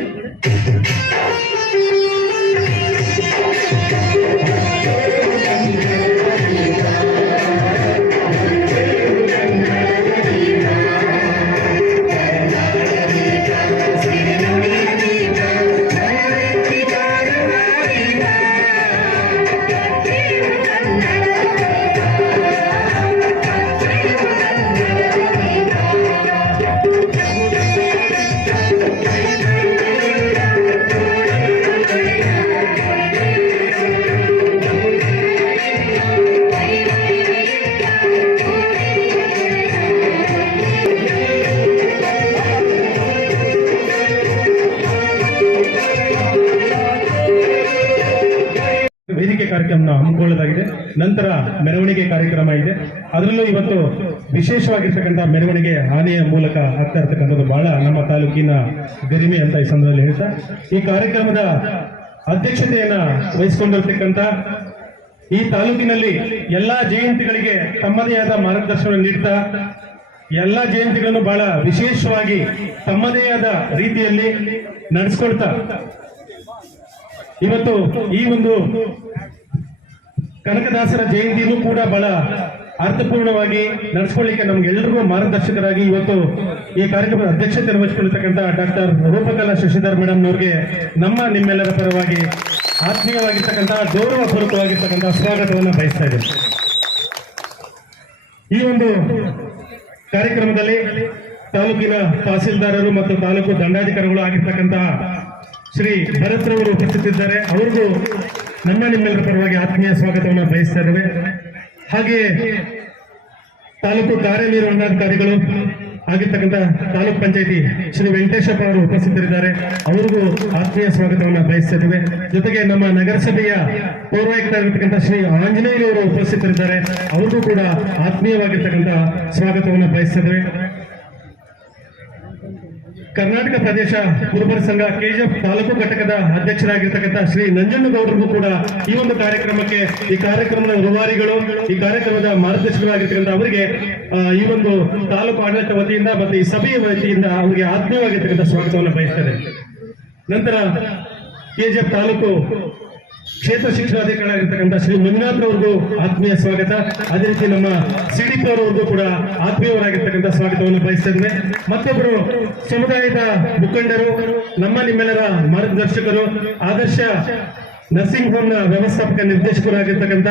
ವೇದಿಕೆ ಕಾರ್ಯಕ್ರಮ ಹಮ್ಮಿಕೊಳ್ಳಲಾಗಿದೆ. ನಂತರ ಮೆರವಣಿಗೆ ಕಾರ್ಯಕ್ರಮ ಇದೆ. ಅದರಲ್ಲೂ ಇವತ್ತು ವಿಶೇಷವಾಗಿರ್ತಕ್ಕಂಥ ಮೆರವಣಿಗೆ ಆನೆಯ ಮೂಲಕ ಆಗ್ತಾ ಇರ್ತಕ್ಕಂಥದ್ದು ಬಹಳ ನಮ್ಮ ತಾಲೂಕಿನ ಗರಿಮೆ ಅಂತ ಈ ಸಂದರ್ಭದಲ್ಲಿ ಹೇಳ್ತಾ, ಈ ಕಾರ್ಯಕ್ರಮದ ಅಧ್ಯಕ್ಷತೆಯನ್ನ ವಹಿಸಿಕೊಂಡಿರ್ತಕ್ಕಂಥ ಈ ತಾಲೂಕಿನಲ್ಲಿ ಎಲ್ಲಾ ಜಯಂತಿಗಳಿಗೆ ತಮ್ಮದೇ ಆದ ಮಾರ್ಗದರ್ಶನ ನೀಡ್ತಾ ಎಲ್ಲಾ ಜಯಂತಿಗಳನ್ನು ಬಹಳ ವಿಶೇಷವಾಗಿ ತಮ್ಮದೇ ಆದ ರೀತಿಯಲ್ಲಿ ನಡೆಸ್ಕೊಳ್ತಾ ಇವತ್ತು ಈ ಒಂದು ಕನಕದಾಸರ ಜಯಂತಿನೂ ಕೂಡ ಬಹಳ ಅರ್ಥಪೂರ್ಣವಾಗಿ ನಡೆಸ್ಕೊಳ್ಳಿಕ್ಕೆ ನಮ್ಗೆಲ್ಲರಿಗೂ ಮಾರ್ಗದರ್ಶಕರಾಗಿ ಇವತ್ತು ಈ ಕಾರ್ಯಕ್ರಮದ ಅಧ್ಯಕ್ಷತೆ ವಹಿಸಿಕೊಳ್ಳತಕ್ಕಂಥ ಡಾಕ್ಟರ್ ರೂಪಕಲಾ ಶಶಿಧರ್ ಮೇಡಮ್ ಅವರಿಗೆ ನಿಮ್ಮೆಲ್ಲರ ಪರವಾಗಿ ಆತ್ಮೀಯವಾಗಿರ್ತಕ್ಕಂಥ ಗೌರವಪೂರ್ವಕವಾಗಿರ್ತಕ್ಕಂಥ ಸ್ವಾಗತವನ್ನು ಬಯಸ್ತಾ ಇದ್ದೇನೆ. ಈ ಒಂದು ಕಾರ್ಯಕ್ರಮದಲ್ಲಿ ತಾಲೂಕಿನ ತಹಸೀಲ್ದಾರರು ಮತ್ತು ತಾಲೂಕು ದಂಡಾಧಿಕಾರಿಗಳು ಆಗಿರ್ತಕ್ಕಂತಹ ಶ್ರೀ ಭರತ್ ರವರು ಉಪಸ್ಥಿತಿದ್ದಾರೆ. ಅವ್ರಿಗೂ ನಿಮ್ಮೆಲ್ಲರ ಪರವಾಗಿ ಆತ್ಮೀಯ ಸ್ವಾಗತವನ್ನು ಬಯಸ್ತಾ ಇದ್ದೇವೆ. ಹಾಗೆಯೇ ತಾಲೂಕು ಕಾರ್ಯನಿರ್ವಹಣಾಧಿಕಾರಿಗಳು ಆಗಿರ್ತಕ್ಕಂಥ ತಾಲೂಕ್ ಪಂಚಾಯತಿ ಶ್ರೀ ವೆಂಕಟೇಶಪ್ಪ ಅವರು ಉಪಸ್ಥಿತರಿದ್ದಾರೆ. ಅವರಿಗೂ ಆತ್ಮೀಯ ಸ್ವಾಗತವನ್ನು ಬಯಸ್ತಾ ಇದ್ದೇವೆ. ಜೊತೆಗೆ ನಮ್ಮ ನಗರಸಭೆಯ ಪೌರಾಯುಕ್ತ ಆಗಿರ್ತಕ್ಕಂಥ ಶ್ರೀ ಆಂಜನೇಯರವರು ಉಪಸ್ಥಿತರಿದ್ದಾರೆ. ಅವ್ರಿಗೂ ಕೂಡ ಆತ್ಮೀಯವಾಗಿರ್ತಕ್ಕಂಥ ಸ್ವಾಗತವನ್ನು ಬಯಸ್ತಾ ಇದ್ದೇವೆ. ಕರ್ನಾಟಕ ಪ್ರದೇಶ ಕುರುಬರ ಸಂಘ ಕೆಜಿಎಫ್ ತಾಲೂಕು ಘಟಕದ ಅಧ್ಯಕ್ಷರಾಗಿರ್ತಕ್ಕಂಥ ಶ್ರೀ ನಂಜನಗೌಡರಿಗೂ ಕೂಡ ಈ ಒಂದು ಕಾರ್ಯಕ್ರಮಕ್ಕೆ, ಈ ಕಾರ್ಯಕ್ರಮದ ರೂವಾರಿಗಳು, ಈ ಕಾರ್ಯಕ್ರಮದ ಮಾರ್ಗದರ್ಶಕರಾಗಿರ್ತಕ್ಕಂಥ ಅವರಿಗೆ ಈ ಒಂದು ತಾಲೂಕು ಆಡಳಿತ ವತಿಯಿಂದ ಮತ್ತು ಈ ಸಭೆಯ ವತಿಯಿಂದ ಅವರಿಗೆ ಆತ್ಮೀಯವಾಗಿರ್ತಕ್ಕಂಥ ಸ್ವಾಗತವನ್ನು ಬಯಸ್ತಾರೆ. ನಂತರ ಕೆಜಿಎಫ್ ತಾಲೂಕು ಕ್ಷೇತ್ರ ಶಿಕ್ಷಣಾಧಿಕಾರಿಯಾಗಿರ್ತಕ್ಕಂಥ ಶ್ರೀ ಮಂಜುನಾಥ್ ಅವರಿಗೂ ಆತ್ಮೀಯ ಸ್ವಾಗತ. ಅದೇ ರೀತಿ ನಮ್ಮ ಸಿಡಿಪಿ ಅವರವರೆಗೂ ಕೂಡ ಆತ್ಮೀಯವಾಗಿರ್ತಕ್ಕಂಥ ಸ್ವಾಗತವನ್ನು ಬಯಸ್ತಾ ಇದ್ದೇವೆ. ಮತ್ತೊಬ್ಬರು ಸಮುದಾಯದ ಮುಖಂಡರು, ನಿಮ್ಮೆಲ್ಲರ ಮಾರ್ಗದರ್ಶಕರು, ಆದರ್ಶ ನರ್ಸಿಂಗ್ ಹೋಮ್ನ ವ್ಯವಸ್ಥಾಪಕ ನಿರ್ದೇಶಕರಾಗಿರ್ತಕ್ಕಂಥ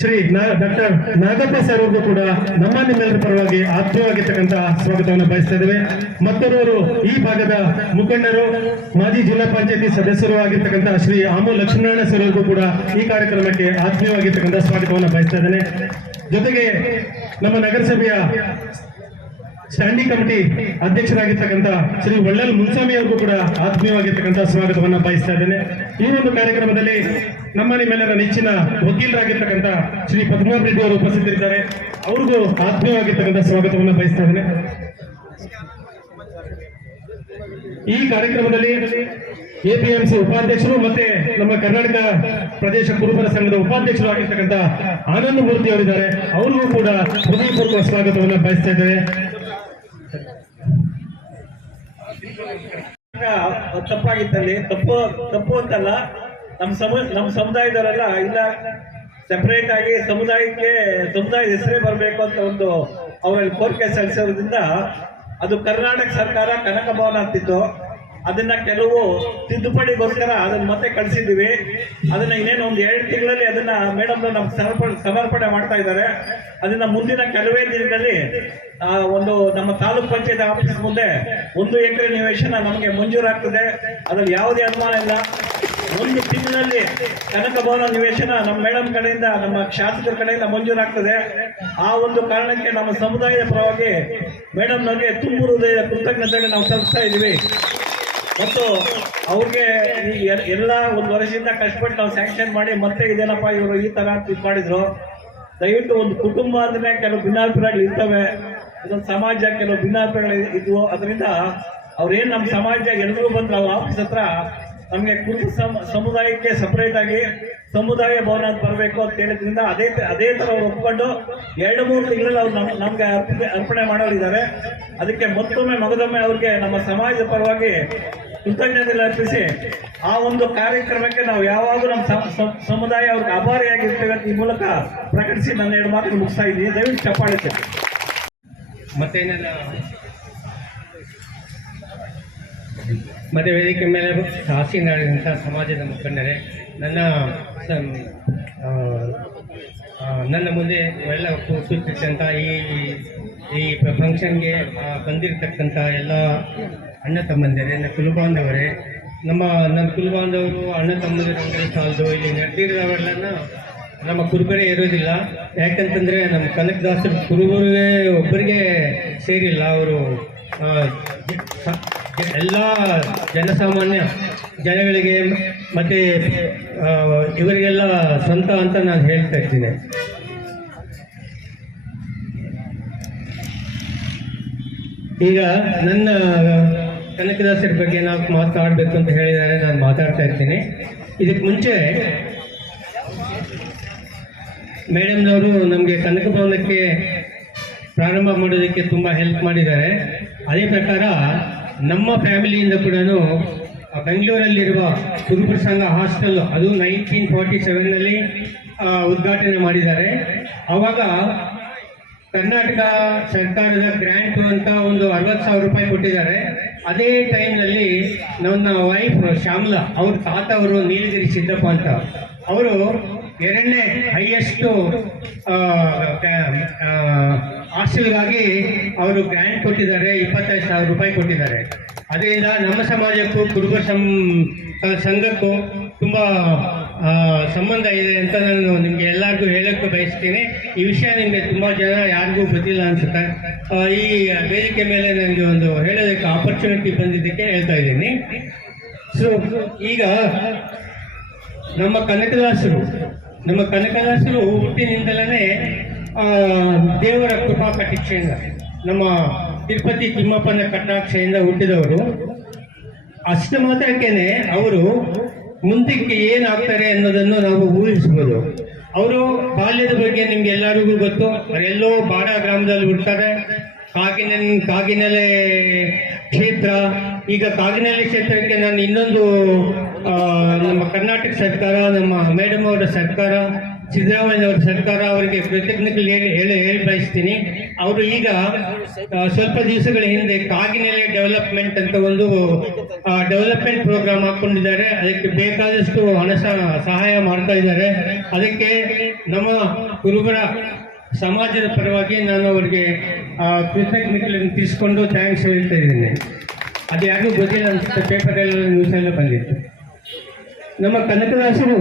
ಶ್ರೀ ಡಾಕ್ಟರ್ ನಾಗಪ್ಪ ಸರ್ ಅವ್ರಿಗೂ ಕೂಡ ನಿಮ್ಮೆಲ್ಲರ ಪರವಾಗಿ ಆತ್ಮೀಯವಾಗಿರ್ತಕ್ಕಂಥ ಸ್ವಾಗತವನ್ನು ಬಯಸ್ತಾ ಇದ್ದೇವೆ. ಮತ್ತೊಬ್ಬರು ಈ ಭಾಗದ ಮುಖಂಡರು, ಮಾಜಿ ಜಿಲ್ಲಾ ಪಂಚಾಯತಿ ಸದಸ್ಯರು ಆಗಿರ್ತಕ್ಕಂಥ ಶ್ರೀ ಆಮು ಲಕ್ಷ್ಮೀನಾರಾಯಣ ಸರ್ ಅವ್ರಿಗೂ ಕೂಡ ಈ ಕಾರ್ಯಕ್ರಮಕ್ಕೆ ಆತ್ಮೀಯವಾಗಿರ್ತಕ್ಕಂಥ ಸ್ವಾಗತವನ್ನು ಬಯಸ್ತಾ ಇದ್ದೇನೆ. ಜೊತೆಗೆ ನಮ್ಮ ನಗರಸಭೆಯ ಸ್ಟ್ಯಾಂಡಿಂಗ್ ಕಮಿಟಿ ಅಧ್ಯಕ್ಷರಾಗಿರ್ತಕ್ಕಂಥ ಶ್ರೀ ಒಳ್ಳಲ್ ಮುನ್ಸ್ವಾಮಿ ಅವ್ರಿಗೂ ಕೂಡ ಆತ್ಮೀಯವಾಗಿರ್ತಕ್ಕಂಥ ಸ್ವಾಗತವನ್ನ ಬಯಸ್ತಾ ಇದ್ದೇನೆ. ಈ ಒಂದು ಕಾರ್ಯಕ್ರಮದಲ್ಲಿ ನಮ್ಮ ನಿಮ್ಮೆಲ್ಲರ ನೆಚ್ಚಿನ ವಕೀಲರಾಗಿರ್ತಕ್ಕಂಥ ಶ್ರೀ ಪದ್ಮನಾಭ ರೆಡ್ಡಿ ಅವರು ಉಪಸ್ಥಿತರಿದ್ದಾರೆ. ಅವ್ರಿಗೂ ಆತ್ಮೀಯವಾಗಿರ್ತಕ್ಕಂಥ ಸ್ವಾಗತವನ್ನ ಬಯಸ್ತಾ ಇದ್ದೇನೆ. ಈ ಕಾರ್ಯಕ್ರಮದಲ್ಲಿ ಎಪಿಎಂಸಿ ಉಪಾಧ್ಯಕ್ಷರು ಮತ್ತೆ ನಮ್ಮ ಕರ್ನಾಟಕ ಪ್ರದೇಶ ಕುರುಬರ ಸಂಘದ ಉಪಾಧ್ಯಕ್ಷರು ಆಗಿರ್ತಕ್ಕಂಥ ಆನಂದ ಮೂರ್ತಿ ಅವರಿದ್ದಾರೆ. ಅವ್ರಿಗೂ ಕೂಡ ಹೃದಯಪೂರ್ವಕ ಸ್ವಾಗತವನ್ನು ಬಯಸ್ತಾ ಇದ್ದೇವೆ. ತಪ್ಪಾಗಿತ್ತಲ್ಲಿ ತಪ್ಪು ಅಂತಲ್ಲ, ನಮ್ಮ ಸಮುದಾಯದವರೆಲ್ಲ ಇಲ್ಲ ಸೆಪರೇಟ್ ಆಗಿ ಸಮುದಾಯದ ಹೆಸರೇ ಬರಬೇಕು ಅಂತ ಒಂದು ಅವರಲ್ಲಿ ಕೋರಿಕೆ ಸಲ್ಲಿಸೋದ್ರಿಂದ ಅದು ಕರ್ನಾಟಕ ಸರ್ಕಾರ ಕನಕ ಭವನ ಅಂತಿತ್ತು. ಅದನ್ನ ಕೆಲವು ತಿದ್ದುಪಡಿಗೋಸ್ಕರ ಅದನ್ನ ಮತ್ತೆ ಕಳಿಸಿದ್ದೀವಿ. ಅದನ್ನ ಇನ್ನೇನು ಒಂದು 2 ತಿಂಗಳಲ್ಲಿ ಅದನ್ನ ಮೇಡಮ್ ನಮ್ಗೆ ಸಮರ್ಪಣೆ ಮಾಡ್ತಾ ಇದ್ದಾರೆ. ಅದನ್ನ ಮುಂದಿನ ಕೆಲವೇ ದಿನದಲ್ಲಿ ಒಂದು ನಮ್ಮ ತಾಲೂಕ್ ಪಂಚಾಯತ್ ಆಫೀಸ್ ಮುಂದೆ 1 ಎಕರೆ ನಿವೇಶನ ನಮಗೆ ಮಂಜೂರಾಗ್ತದೆ. ಅದ್ರಲ್ಲಿ ಯಾವುದೇ ಅನುಮಾನ ಇಲ್ಲ. 1 ತಿಂಗಳಲ್ಲಿ ಕನಕ ಭವನ ನಿವೇಶನ ನಮ್ಮ ಮೇಡಮ್ ಕಡೆಯಿಂದ, ನಮ್ಮ ಶಾಸಕರ ಕಡೆಯಿಂದ ಮಂಜೂರಾಗ್ತದೆ. ಆ ಒಂದು ಕಾರಣಕ್ಕೆ ನಮ್ಮ ಸಮುದಾಯದ ಪರವಾಗಿ ಮೇಡಮ್ನವ್ರಿಗೆ ತುಂಬ ಹೃದಯದ ಕೃತಜ್ಞತೆಗೆ ನಾವು ಸಲ್ಲಿಸ್ತಾ ಇದ್ದೀವಿ. ಮತ್ತು ಅವ್ರಿಗೆ ಎಲ್ಲ 1 ವರ್ಷದಿಂದ ಕಷ್ಟಪಟ್ಟು ನಾವು ಸ್ಯಾಂಕ್ಷನ್ ಮಾಡಿ ಮತ್ತೆ ಇದೇನಪ್ಪ ಇವರು ಈ ತರ ಇದು ಮಾಡಿದ್ರು. ದಯವಿಟ್ಟು ಒಂದು ಕುಟುಂಬ ಅಂದ್ರೆ ಕೆಲವು ಭಿನ್ನಾಭಿಪ್ರಾಯಗಳು ಇರ್ತವೆ, ಇದೊಂದು ಸಮಾಜ ಕೆಲವು ಭಿನ್ನಾಭಿಪ್ರಾಯಗಳು ಇದ್ವು. ಅದರಿಂದ ಅವ್ರೇನು ನಮ್ಮ ಸಮಾಜ ಎಲ್ಲರೂ ಬಂದ್ರು ಅವ್ರ ಆಫೀಸ್ ಹತ್ರ ನಮಗೆ ಕುಟುಂಬ ಸಮುದಾಯಕ್ಕೆ ಸಪರೇಟ್ ಆಗಿ ಸಮುದಾಯ ಭವನ ಅಂತ ಬರಬೇಕು ಅಂತ ಹೇಳಿದ್ರಿಂದ ಅದೇ ತರ ಅವ್ರು ಒಪ್ಕೊಂಡು 2-3 ತಿಂಗಳಲ್ಲಿ ಅವ್ರು ನಮ್ಗೆ ಅರ್ಪಣೆ ಮಾಡೋರಿದ್ದಾರೆ. ಅದಕ್ಕೆ ಮಗದೊಮ್ಮೆ ಅವ್ರಿಗೆ ನಮ್ಮ ಸಮಾಜದ ಪರವಾಗಿ ಕೃತಜ್ಞತೆ ಅರ್ಪಿಸಿ ಆ ಒಂದು ಕಾರ್ಯಕ್ರಮಕ್ಕೆ ನಾವು ಯಾವಾಗಲೂ ನಮ್ಮ ಸಮುದಾಯ ಅವ್ರಿಗೆ ಆಭಾರಿಯಾಗಿರ್ತೇವೆ ಅಂತ ಈ ಮೂಲಕ ಪ್ರಕಟಿಸಿ ನನ್ನ 2 ಮಾತುಗಳು ಮುಗಿಸ್ತಾ ಇದ್ದೀನಿ. ದಯವಿಟ್ಟು ಚಪ್ಪಾಳೆ. ಮತ್ತೆ ವೇದಿಕೆ ಮೇಲೆ ಆಸೀನರಾದಂಥ ಸಮಾಜದ ಮುಖಂಡರೇ, ನನ್ನ ಮುಂದೆ ಎಲ್ಲ ಕೂತಿರ್ತಕ್ಕಂಥ ಈ ಫಂಕ್ಷನ್ಗೆ ಬಂದಿರತಕ್ಕಂಥ ಎಲ್ಲ ಅಣ್ಣ ತಮ್ಮಂದಿರೇ, ನನ್ನ ಕುಲಬಾಂಧವರೇ, ನನ್ನ ಕುಲಬಾಂಧವರು ಅಣ್ಣ ತಮ್ಮಂದಿರಂದ್ರೆ ಸಾಲದು, ಇಲ್ಲಿ ನಡೆದಿರೋರೆಲ್ಲ ನಮ್ಮ ಕುರುಬರೇ ಇರೋದಿಲ್ಲ. ಯಾಕಂತಂದರೆ ನಮ್ಮ ಕನಕದಾಸರು ಕುರುಬರಿಗೆ ಒಬ್ಬರಿಗೆ ಸೇರಿಲ್ಲ. ಅವರು ಎಲ್ಲ ಜನಸಾಮಾನ್ಯ ಜನಗಳಿಗೆ ಮತ್ತು ಇವರಿಗೆಲ್ಲ ಸ್ವಂತ ಅಂತ ನಾನು ಹೇಳ್ತಾ ಇದ್ದೀನಿ. ಈಗ ನನ್ನ ಕನಕದಾಸರ ಬಗ್ಗೆ ನಾವು ಮಾತಾಡಬೇಕು ಅಂತ ಹೇಳಿದರೆ ನಾನು ಮಾತಾಡ್ತಾ ಇರ್ತೀನಿ. ಇದಕ್ಕೆ ಮುಂಚೆ ಮೇಡಮ್ನವರು ನಮಗೆ ಕನಕ ಭವನಕ್ಕೆ ಪ್ರಾರಂಭ ಮಾಡೋದಕ್ಕೆ ತುಂಬ ಹೆಲ್ಪ್ ಮಾಡಿದ್ದಾರೆ. ಅದೇ ಪ್ರಕಾರ ನಮ್ಮ ಫ್ಯಾಮಿಲಿಯಿಂದ ಕೂಡ ಬೆಂಗಳೂರಲ್ಲಿರುವ ಕುರುಬರ ಸಂಘ ಹಾಸ್ಟೆಲ್ ಅದು 1947ನಲ್ಲಿ ಉದ್ಘಾಟನೆ ಮಾಡಿದ್ದಾರೆ. ಆವಾಗ ಕರ್ನಾಟಕ ಸರ್ಕಾರದ ಗ್ರ್ಯಾಂಟು ಅಂತ ಒಂದು 60,000 ರೂಪಾಯಿ ಕೊಟ್ಟಿದ್ದಾರೆ. ಅದೇ ಟೈಮ್ನಲ್ಲಿ ನನ್ನ ವೈಫ್ ಶ್ಯಾಮಲಾ, ಅವ್ರ ತಾತ ಅವರು ನೀಲಗಿರಿ ಸಿದ್ದಪ್ಪ ಅಂತ, ಅವರು 2ನೇ ಹೈಯೆಸ್ಟು ಹಾಸ್ಟೆಲ್ಗಾಗಿ ಅವರು ಗ್ರ್ಯಾಂಟ್ ಕೊಟ್ಟಿದ್ದಾರೆ, 25,000 ರೂಪಾಯಿ ಕೊಟ್ಟಿದ್ದಾರೆ. ಅದರಿಂದ ನಮ್ಮ ಸಮಾಜಕ್ಕೂ ಕುರುಬರ ಸಂಘಕ್ಕೂ ತುಂಬ ಸಂಬಂಧ ಇದೆ ಅಂತ ನಾನು ನಿಮಗೆ ಎಲ್ಲರಿಗೂ ಹೇಳೋಕ್ಕೆ ಬಯಸ್ತೀನಿ. ಈ ವಿಷಯ ನಿಮಗೆ ತುಂಬ ಜನ ಯಾರಿಗೂ ಗೊತ್ತಿಲ್ಲ ಅನ್ಸುತ್ತೆ. ಈ ವೇದಿಕೆ ಮೇಲೆ ನನಗೆ ಒಂದು ಹೇಳೋದಕ್ಕೆ ಆಪರ್ಚುನಿಟಿ ಬಂದಿದ್ದಕ್ಕೆ ಹೇಳ್ತಾ ಇದ್ದೀನಿ. ಸೊ ಈಗ ನಮ್ಮ ಕನಕದಾಸರು ಹುಟ್ಟಿನಿಂದಲೇ ದೇವರ ಕೃಪಾ ಕಟಾಕ್ಷೆಯಿಂದ, ನಮ್ಮ ತಿರುಪತಿ ತಿಮ್ಮಪ್ಪನ ಕಟಾಕ್ಷೆಯಿಂದ ಹುಟ್ಟಿದವರು. ಅಷ್ಟು ಮಾತ್ರಕ್ಕೇನೆ ಅವರು ಮುಂದಕ್ಕೆ ಏನಾಗ್ತಾರೆ ಅನ್ನೋದನ್ನು ನಾವು ಊಹಿಸ್ಬೋದು. ಅವರು ಬಾಲ್ಯದ ಬಗ್ಗೆ ನಿಮ್ಗೆ ಎಲ್ಲರಿಗೂ ಗೊತ್ತು. ಅವರೆಲ್ಲೋ ಬಾಡ ಗ್ರಾಮದಲ್ಲಿ ಹುಡ್ತಾರೆ. ಕಾಗಿನೆಲೆ ಕ್ಷೇತ್ರ, ಈಗ ಕಾಗಿನೆಲೆ ಕ್ಷೇತ್ರಕ್ಕೆ ನಾನು ಇನ್ನೊಂದು ನಮ್ಮ ಕರ್ನಾಟಕ ಸರ್ಕಾರ, ನಮ್ಮ ಮೇಡಮ್ ಅವರ ಸರ್ಕಾರ, ಸಿದ್ದರಾಮಯ್ಯನವರ ಸರ್ಕಾರ ಅವರಿಗೆ ಕೃತಜ್ಞತೆ ಹೇಳಿ ಬಯಸ್ತೀನಿ. ಅವರು ಈಗ ಸ್ವಲ್ಪ ದಿವಸಗಳ ಹಿಂದೆ ಕಾಗಿನೆಲೆ ಡೆವಲಪ್ಮೆಂಟ್ ಅಂತ ಒಂದು ಡೆವಲಪ್ಮೆಂಟ್ ಪ್ರೋಗ್ರಾಮ್ ಹಾಕೊಂಡಿದ್ದಾರೆ. ಅದಕ್ಕೆ ಬೇಕಾದಷ್ಟು ಹಣ ಸಹಾಯ ಮಾಡ್ತಾ ಇದ್ದಾರೆ. ಅದಕ್ಕೆ ನಮ್ಮ ಕುರುಬರ ಸಮಾಜದ ಪರವಾಗಿ ನಾನು ಅವರಿಗೆ ಕೃತಜ್ಞತೆಗಳನ್ನು ತಿಳಿಸ್ಕೊಂಡು ಥ್ಯಾಂಕ್ಸ್ ಹೇಳ್ತಾ ಇದ್ದೀನಿ. ಅದು ಯಾರಿಗೂ ಗೊತ್ತಿಲ್ಲ ಅನ್ಸುತ್ತೆ, ಪೇಪರೆಲ್ಲ ನ್ಯೂಸೆಲ್ಲ ಬಂದಿತ್ತು. ನಮ್ಮ ಕನಕದಾಸರು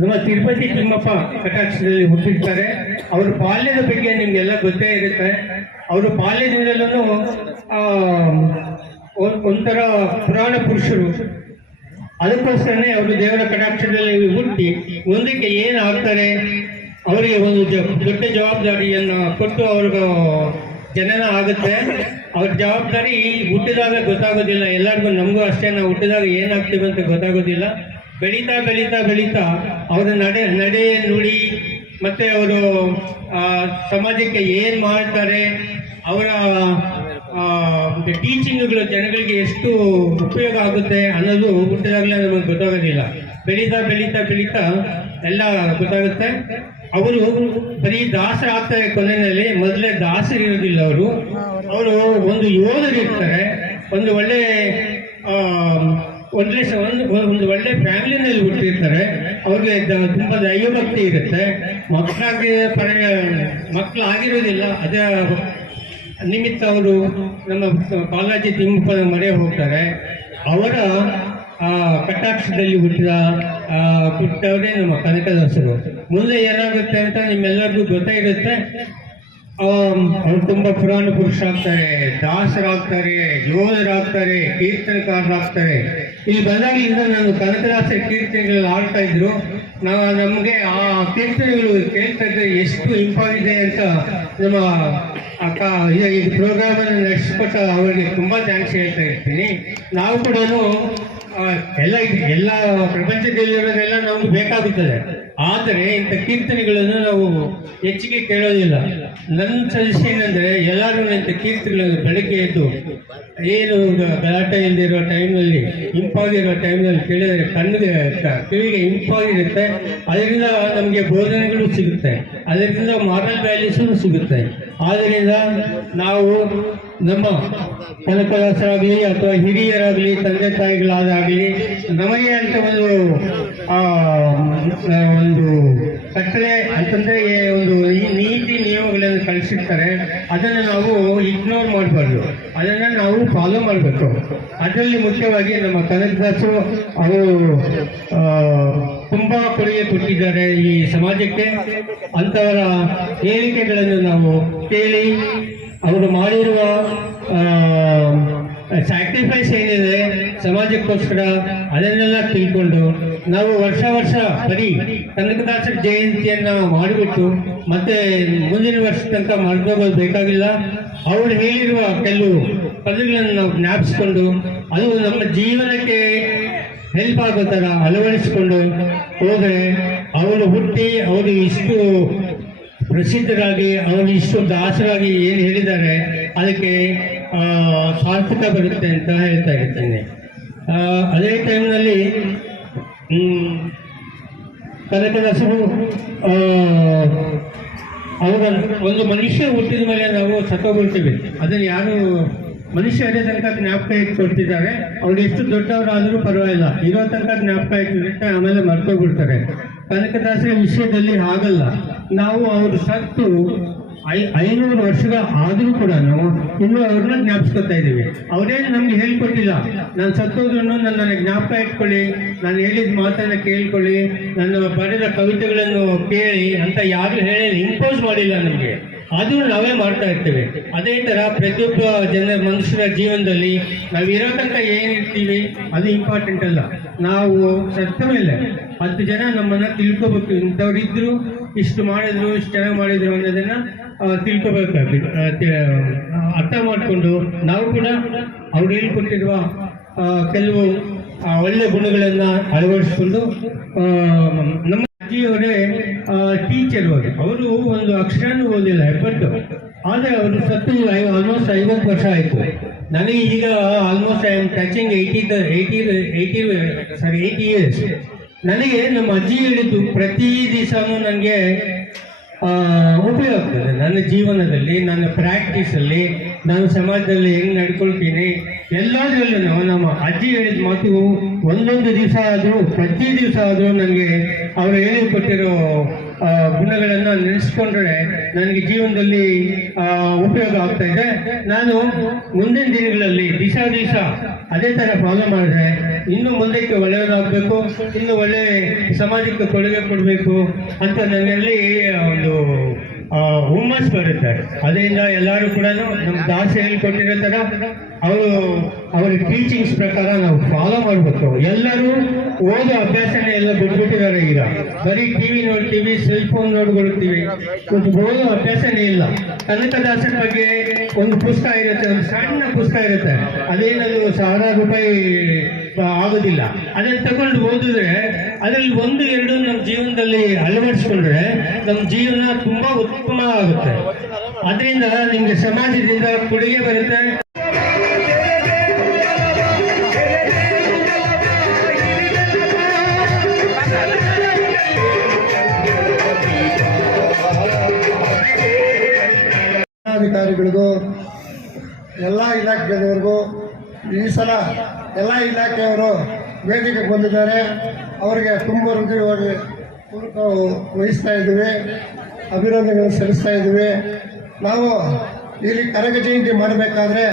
ನಮ್ಮ ತಿರುಪತಿ ತಿಮ್ಮಪ್ಪ ಕಟಾಕ್ಷದಲ್ಲಿ ಹುಟ್ಟಿರ್ತಾರೆ. ಅವ್ರ ಬಾಲ್ಯದ ಬಗ್ಗೆ ನಿಮ್ಗೆಲ್ಲ ಗೊತ್ತೇ ಇರುತ್ತೆ. ಅವರು ಬಾಲ್ಯದಿಂದಲೂ ಒಂಥರ ಪುರಾಣ ಪುರುಷರು. ಅದಕ್ಕೋಸ್ಕರನೇ ಅವರು ದೇವರ ಕಟಾಕ್ಷದಲ್ಲಿ ಹುಟ್ಟಿ ಮುಂದಕ್ಕೆ ಏನು ಆಗ್ತಾರೆ, ಅವರಿಗೆ ಒಂದು ದೊಡ್ಡ ಜವಾಬ್ದಾರಿಯನ್ನು ಕೊಟ್ಟು ಅವ್ರಿಗೆ ಜನನ ಆಗುತ್ತೆ. ಅವ್ರ ಜವಾಬ್ದಾರಿ ಹುಟ್ಟಿದಾಗ ಗೊತ್ತಾಗೋದಿಲ್ಲ ಎಲ್ಲರಿಗೂ, ನಮಗೂ ಅಷ್ಟೇ. ನಾವು ಹುಟ್ಟಿದಾಗ ಏನಾಗ್ತೀವಿ ಅಂತ ಗೊತ್ತಾಗೋದಿಲ್ಲ. ಬೆಳೀತಾ ಬೆಳೀತಾ ಬೆಳೀತಾ ಅವರ ನಡೆ ನುಡಿ ಮತ್ತು ಅವರು ಸಮಾಜಕ್ಕೆ ಏನು ಮಾಡ್ತಾರೆ, ಅವರ ಟೀಚಿಂಗ್ಗಳು ಜನಗಳಿಗೆ ಎಷ್ಟು ಉಪಯೋಗ ಆಗುತ್ತೆ ಅನ್ನೋದು ಹುಟ್ಟಿದಾಗಲೇ ನಮಗೆ ಗೊತ್ತಾಗೋದಿಲ್ಲ. ಬೆಳೀತಾ ಬೆಳೀತಾ ಬೆಳೀತಾ ಎಲ್ಲ ಗೊತ್ತಾಗುತ್ತೆ. ಅವರು ಬರೀ ದಾಸರಾಗ್ತಾರೆ. ಕೊನೆಯಲ್ಲಿ ಮೊದಲೇ ದಾಸರಿರೋದಿಲ್ಲ. ಅವರು ಒಂದು ಯೋಧರಿರ್ತಾರೆ. ಒಂದು ಒಳ್ಳೆ ಒಂದು ಒಳ್ಳೆ ಫ್ಯಾಮಿಲಿನಲ್ಲಿ ಹುಟ್ಟಿರ್ತಾರೆ. ಅವ್ರಿಗೆ ತುಂಬ ದೈವಭಕ್ತಿ ಇರುತ್ತೆ. ಮಕ್ಕಳಾಗಿರೋದಿಲ್ಲ. ಅದೇ ನಿಮಿತ್ತ ಅವರು ನಮ್ಮ ಬಾಲಾಜಿ ತಿಮ್ಮಪ್ಪನ ಮೊರೆ ಹೋಗ್ತಾರೆ. ಅವರ ಕಟಾಕ್ಷದಲ್ಲಿ ಹುಟ್ಟಿದವರೇ ನಮ್ಮ ಕನಕದಾಸರು. ಮುಂದೆ ಏನಾಗುತ್ತೆ ಅಂತ ನಿಮ್ಮೆಲ್ಲರಿಗೂ ಗೊತ್ತೇ ಇರುತ್ತೆ. ಅವ್ರು ತುಂಬ ಪುರಾಣ ಪುರುಷರಾಗ್ತಾರೆ, ದಾಸರಾಗ್ತಾರೆ, ಯೋಧರಾಗ್ತಾರೆ, ಕೀರ್ತನಕಾರರಾಗ್ತಾರೆ. ಇಲ್ಲಿ ಬಂದಾಗಲಿಂದ ನಾನು ಕನಕದಾಸರ ಕೀರ್ತನೆಗಳಲ್ಲಿ ಆಡ್ತಾ ಇದ್ರು. ನಮಗೆ ಆ ಕೀರ್ತನೆಗಳು ಕೇಳ್ತಾ ಇದ್ರೆ ಎಷ್ಟು ಇಂಪಾಗಿದೆ ಅಂತ ನಮ್ಮ ಈ ಪ್ರೋಗ್ರಾಮನ್ನು ನಡೆಸಿಕೊಟ್ಟ ಅವರಿಗೆ ತುಂಬ ಥ್ಯಾಂಕ್ಸ್ ಹೇಳ್ತಾ ಇರ್ತೀನಿ. ನಾವು ಕೂಡ ಎಲ್ಲ ಪ್ರಪಂಚದಲ್ಲಿರೋದೆಲ್ಲ ನಮ್ಗೆ ಬೇಕಾಗುತ್ತದೆ. ಆದರೆ ಇಂಥ ಕೀರ್ತನೆಗಳನ್ನು ನಾವು ಹೆಚ್ಚಿಗೆ ಕೇಳೋದಿಲ್ಲ. ನನ್ನ ಸಜೆಷನ್ ಅಂದರೆ ಎಲ್ಲರೂ ಇಂಥ ಕೀರ್ತನೆಗಳನ್ನು ಬೆಳಗ್ಗೆ ಎದ್ದು ಏನು ಗಲಾಟೆ ಇಲ್ಲದಿರೋ ಟೈಮ್ನಲ್ಲಿ, ಇಂಪಾಗಿರೋ ಟೈಮ್ನಲ್ಲಿ ಕೇಳಿದರೆ ಕಿವಿಗೆ ಇಂಪಾಗಿರುತ್ತೆ. ಅದರಿಂದ ನಮಗೆ ಬೋಧನೆಗಳು ಸಿಗುತ್ತೆ, ಅದರಿಂದ ಮಾರಲ್ ವ್ಯಾಲ್ಯೂಸು ಸಿಗುತ್ತೆ. ಆದ್ದರಿಂದ ನಾವು ನಮ್ಮ ಕನಕದಾಸರಾಗಲಿ ಅಥವಾ ಹಿರಿಯರಾಗಲಿ, ತಂದೆ ತಾಯಿಗಳಾದಾಗಲಿ, ನಮಗೆ ಅಂತ ಒಂದು ಕಟ್ಟಳೆ ಅಂತಂದರೆ ಒಂದು ನೀತಿ ನಿಯಮಗಳನ್ನು ಕಳಿಸಿರ್ತಾರೆ. ಅದನ್ನು ನಾವು ಇಗ್ನೋರ್ ಮಾಡಬಾರ್ದು, ಅದನ್ನು ನಾವು ಫಾಲೋ ಮಾಡಬೇಕು. ಅದರಲ್ಲಿ ಮುಖ್ಯವಾಗಿ ನಮ್ಮ ಕನಕದಾಸರು ಅವರು ತುಂಬ ಕೊಡುಗೆ ಕೊಟ್ಟಿದ್ದಾರೆ ಈ ಸಮಾಜಕ್ಕೆ. ಅಂಥವರ ಹೇಳಿಕೆಗಳನ್ನು ನಾವು ಕೇಳಿ ಅವರು ಮಾಡಿರುವ ಸ್ಯಾಕ್ರಿಫೈಸ್ ಏನಿದೆ ಸಮಾಜಕ್ಕೋಸ್ಕರ ಅದನ್ನೆಲ್ಲ ತಿಳ್ಕೊಂಡು ನಾವು ವರ್ಷ ಬರೀ ಕನಕದಾಸರ ಜಯಂತಿಯನ್ನು ಮಾಡಿಬಿಟ್ಟು ಮತ್ತೆ ಮುಂದಿನ ವರ್ಷ ತನಕ ಮಾಡ್ಕೋಬೋದು ಬೇಕಾಗಿಲ್ಲ. ಅವರು ಹೇಳಿರುವ ಕೆಲವು ಪದಗಳನ್ನು ನಾವು ಜ್ಞಾಪಿಸ್ಕೊಂಡು ಅದು ನಮ್ಮ ಜೀವನಕ್ಕೆ ಹೆಲ್ಪ್ ಆಗೋ ಥರ ಅಳವಡಿಸಿಕೊಂಡು ಹೋದರೆ ಅವರು ಹುಟ್ಟಿ ಅವರು ಇಷ್ಟು ಪ್ರಸಿದ್ಧರಾಗಿ ಅವರು ಇಷ್ಟು ದಾಸರಾಗಿ ಏನು ಹೇಳಿದ್ದಾರೆ ಅದಕ್ಕೆ ಸಾರ್ಥಕ ಬರುತ್ತೆ ಅಂತ ಹೇಳ್ತಾ ಇರ್ತೀನಿ. ಅದೇ ಟೈಮ್ನಲ್ಲಿ ಕನಕದಾಸರು ಅವರ ಒಂದು ಮನುಷ್ಯ ಹುಟ್ಟಿದ ಮೇಲೆ ನಾವು ಸತ್ತೋಗ್ಬಿಡ್ತೀವಿ. ಅದನ್ನು ಯಾರು ಮನುಷ್ಯ ಅದೇ ತನಕ ಜ್ಞಾಪಕ ಇಟ್ಕೊಳ್ತಿದ್ದಾರೆ. ಅವ್ರು ಎಷ್ಟು ದೊಡ್ಡವರಾದರೂ ಪರವಾಗಿಲ್ಲ, ಇರೋ ತನಕ ಜ್ಞಾಪಕ ಇಟ್ಬಿಟ್ಟು ಆಮೇಲೆ ಮರ್ತೋಗ್ಬಿಡ್ತಾರೆ. ಕನಕದಾಸರ ವಿಷಯದಲ್ಲಿ ಹಾಗಲ್ಲ. ನಾವು ಅವರು ಸತ್ತು 500 ವರ್ಷಗಳ ಆದರೂ ಕೂಡ ನಾವು ಇನ್ನೂ ಅವ್ರನ್ನ ಜ್ಞಾಪಿಸ್ಕೊತಾ ಇದ್ದೀವಿ. ಅವರೇನು ನಮ್ಗೆ ಹೇಳ್ಕೊಟ್ಟಿಲ್ಲ, ನಾನು ಸತ್ತೋದ್ರೂ ನನ್ನನ್ನು ಜ್ಞಾಪಕ ಇಟ್ಕೊಳ್ಳಿ, ನಾನು ಹೇಳಿದ ಮಾತನ್ನು ಕೇಳ್ಕೊಳ್ಳಿ, ನನ್ನ ಬರೆದ ಕವಿತೆಗಳನ್ನು ಕೇಳಿ ಅಂತ ಯಾರು ಹೇಳಿ ಇಂಪೋಸ್ ಮಾಡಿಲ್ಲ ನಮಗೆ. ಅದು ನಾವೇ ಮಾಡ್ತಾ ಇರ್ತೇವೆ. ಅದೇ ಥರ ಪ್ರತಿಯೊಬ್ಬ ಮನುಷ್ಯರ ಜೀವನದಲ್ಲಿ ನಾವು ಇರೋ ತನಕ ಏನಿರ್ತೀವಿ ಅದು ಇಂಪಾರ್ಟೆಂಟ್ ಅಲ್ಲ. ನಾವು ಸತ್ತ ಮೇಲೆ 10 ಜನ ನಮ್ಮನ್ನು ತಿಳ್ಕೊಬೇಕು. ಇಂಥವ್ರಿದ್ರು, ಇಷ್ಟು ಮಾಡಿದ್ರು, ಇಷ್ಟು ಚೆನ್ನಾಗಿ ಮಾಡಿದ್ರು ಅನ್ನೋದನ್ನು ತಿಳ್ಕೊಬೇಕಾಗಿ ಅರ್ಥ ಮಾಡಿಕೊಂಡು ನಾವು ಕೂಡ ಅವ್ರು ಹೇಳ್ಕೊಟ್ಟಿರುವ ಕೆಲವು ಒಳ್ಳೆ ಗುಣಗಳನ್ನು ಅಳವಡಿಸ್ಕೊಂಡು ನಮ್ಮ ಅಜ್ಜಿಯವರೇ ಟೀಚರ್ ಅವರು ಒಂದು ಅಕ್ಷರನೂ ಓದಿಲ್ಲ, ಹೆಬ್ಬಟ್ಟು. ಆದರೆ ಅವರು ಸತ್ತು ಆಲ್ಮೋಸ್ಟ್ 50 ವರ್ಷ ಆಯಿತು. ನನಗೆ ಈಗ almost I am touching 80 years. ನನಗೆ ನಮ್ಮ ಅಜ್ಜಿ ಹೇಳಿದ್ದು ಪ್ರತಿ ದಿವಸನೂ ನನಗೆ ಉಪಯೋಗ ಆಗ್ತದೆ. ನನ್ನ ಜೀವನದಲ್ಲಿ, ನನ್ನ ಪ್ರಾಕ್ಟೀಸಲ್ಲಿ, ನಾನು ಸಮಾಜದಲ್ಲಿ ಹೆಂಗೆ ನಡ್ಕೊಳ್ತೀನಿ ಎಲ್ಲದರಲ್ಲೂ ನಮ್ಮ ಅಜ್ಜಿ ಹೇಳಿದ ಮಾತು ಒಂದೊಂದು ದಿವಸ ಆದರೂ, ಪ್ರತಿ ದಿವಸ ಆದರೂ ನನಗೆ ಅವರು ಹೇಳಿಕೊಟ್ಟಿರೋ ಗುಣಗಳನ್ನು ನೆನೆಸ್ಕೊಂಡ್ರೆ ನನಗೆ ಜೀವನದಲ್ಲಿ ಉಪಯೋಗ ಆಗ್ತಾ ಇದೆ. ನಾನು ಮುಂದಿನ ದಿನಗಳಲ್ಲಿ ದಿವಸ ಅದೇ ಥರ ಫಾಲೋ ಮಾಡಿದ್ರೆ ಇನ್ನು ಮುಂದಕ್ಕೆ ಒಳ್ಳೆಯದಾಗಬೇಕು, ಇನ್ನು ಒಳ್ಳೆ ಸಮಾಜಕ್ಕೆ ಕೊಡುಗೆ ಕೊಡಬೇಕು ಅಂತ ನನ್ನಲ್ಲಿ ಒಂದು ಹುಮ್ಮಸ್ ಬರುತ್ತೆ. ಅದರಿಂದ ಎಲ್ಲರೂ ಕೂಡ ನಮ್ಮ ದಾಸ ಹೇಳ್ಕೊಟ್ಟಿರೋ ಥರ ಅವರ ಟೀಚಿಂಗ್ಸ್ ಪ್ರಕಾರ ನಾವು ಫಾಲೋ ಮಾಡಬೇಕು. ಎಲ್ಲರೂ ಓದೋ ಅಭ್ಯಾಸನೇ ಎಲ್ಲ ಬಿಟ್ಬಿಟ್ಟಿದ್ದಾರೆ. ಈಗ ಬರೀ ಟಿವಿ ನೋಡ್ತೀವಿ, ಸೆಲ್ ಫೋನ್ ನೋಡ್ಕೊಳ್ತೀವಿ, ಒಂದು ಓದೋ ಅಭ್ಯಾಸನೇ ಇಲ್ಲ. ಕನಕದಾಸರ ಬಗ್ಗೆ ಒಂದು ಪುಸ್ತಕ ಇರುತ್ತೆ, ಒಂದು ಸಣ್ಣ ಪುಸ್ತಕ ಇರುತ್ತೆ, ಅದೇನದು ₹1000 ಆಗೋದಿಲ್ಲ. ಅದನ್ನು ತಗೊಂಡು ಓದಿದ್ರೆ ಅದರಲ್ಲಿ 1-2 ನಮ್ಮ ಜೀವನದಲ್ಲಿ ಅಳವಡಿಸ್ಕೊಂಡ್ರೆ ನಮ್ಮ ಜೀವನ ತುಂಬಾ ಉತ್ತಮ ಆಗುತ್ತೆ. ಅದರಿಂದ ನಿಮ್ಗೆ ಸಮಾಜದಿಂದ ಕೊಡುಗೆ ಬರುತ್ತೆ. ಅಧಿಕಾರಿಗಳಿಗೂ ಎಲ್ಲ ಇಲಾಖೆಯವರಿಗೂ ಈ ಸಲ ಎಲ್ಲ ಇಲಾಖೆಯವರು ವೇದಿಕೆಗೆ ಬಂದಿದ್ದಾರೆ. ಅವರಿಗೆ ತುಂಬ ಹೃದಯವಾಗಿ ವಹಿಸ್ತಾ ಇದ್ದೀವಿ, ಅಭಿನಂದನೆಗಳನ್ನು ಸಲ್ಲಿಸ್ತಾ ಇದ್ದೀವಿ. ನಾವು ಇಲ್ಲಿ ಕನಕ ಜಯಂತಿ ಮಾಡಬೇಕಾದ್ರೆ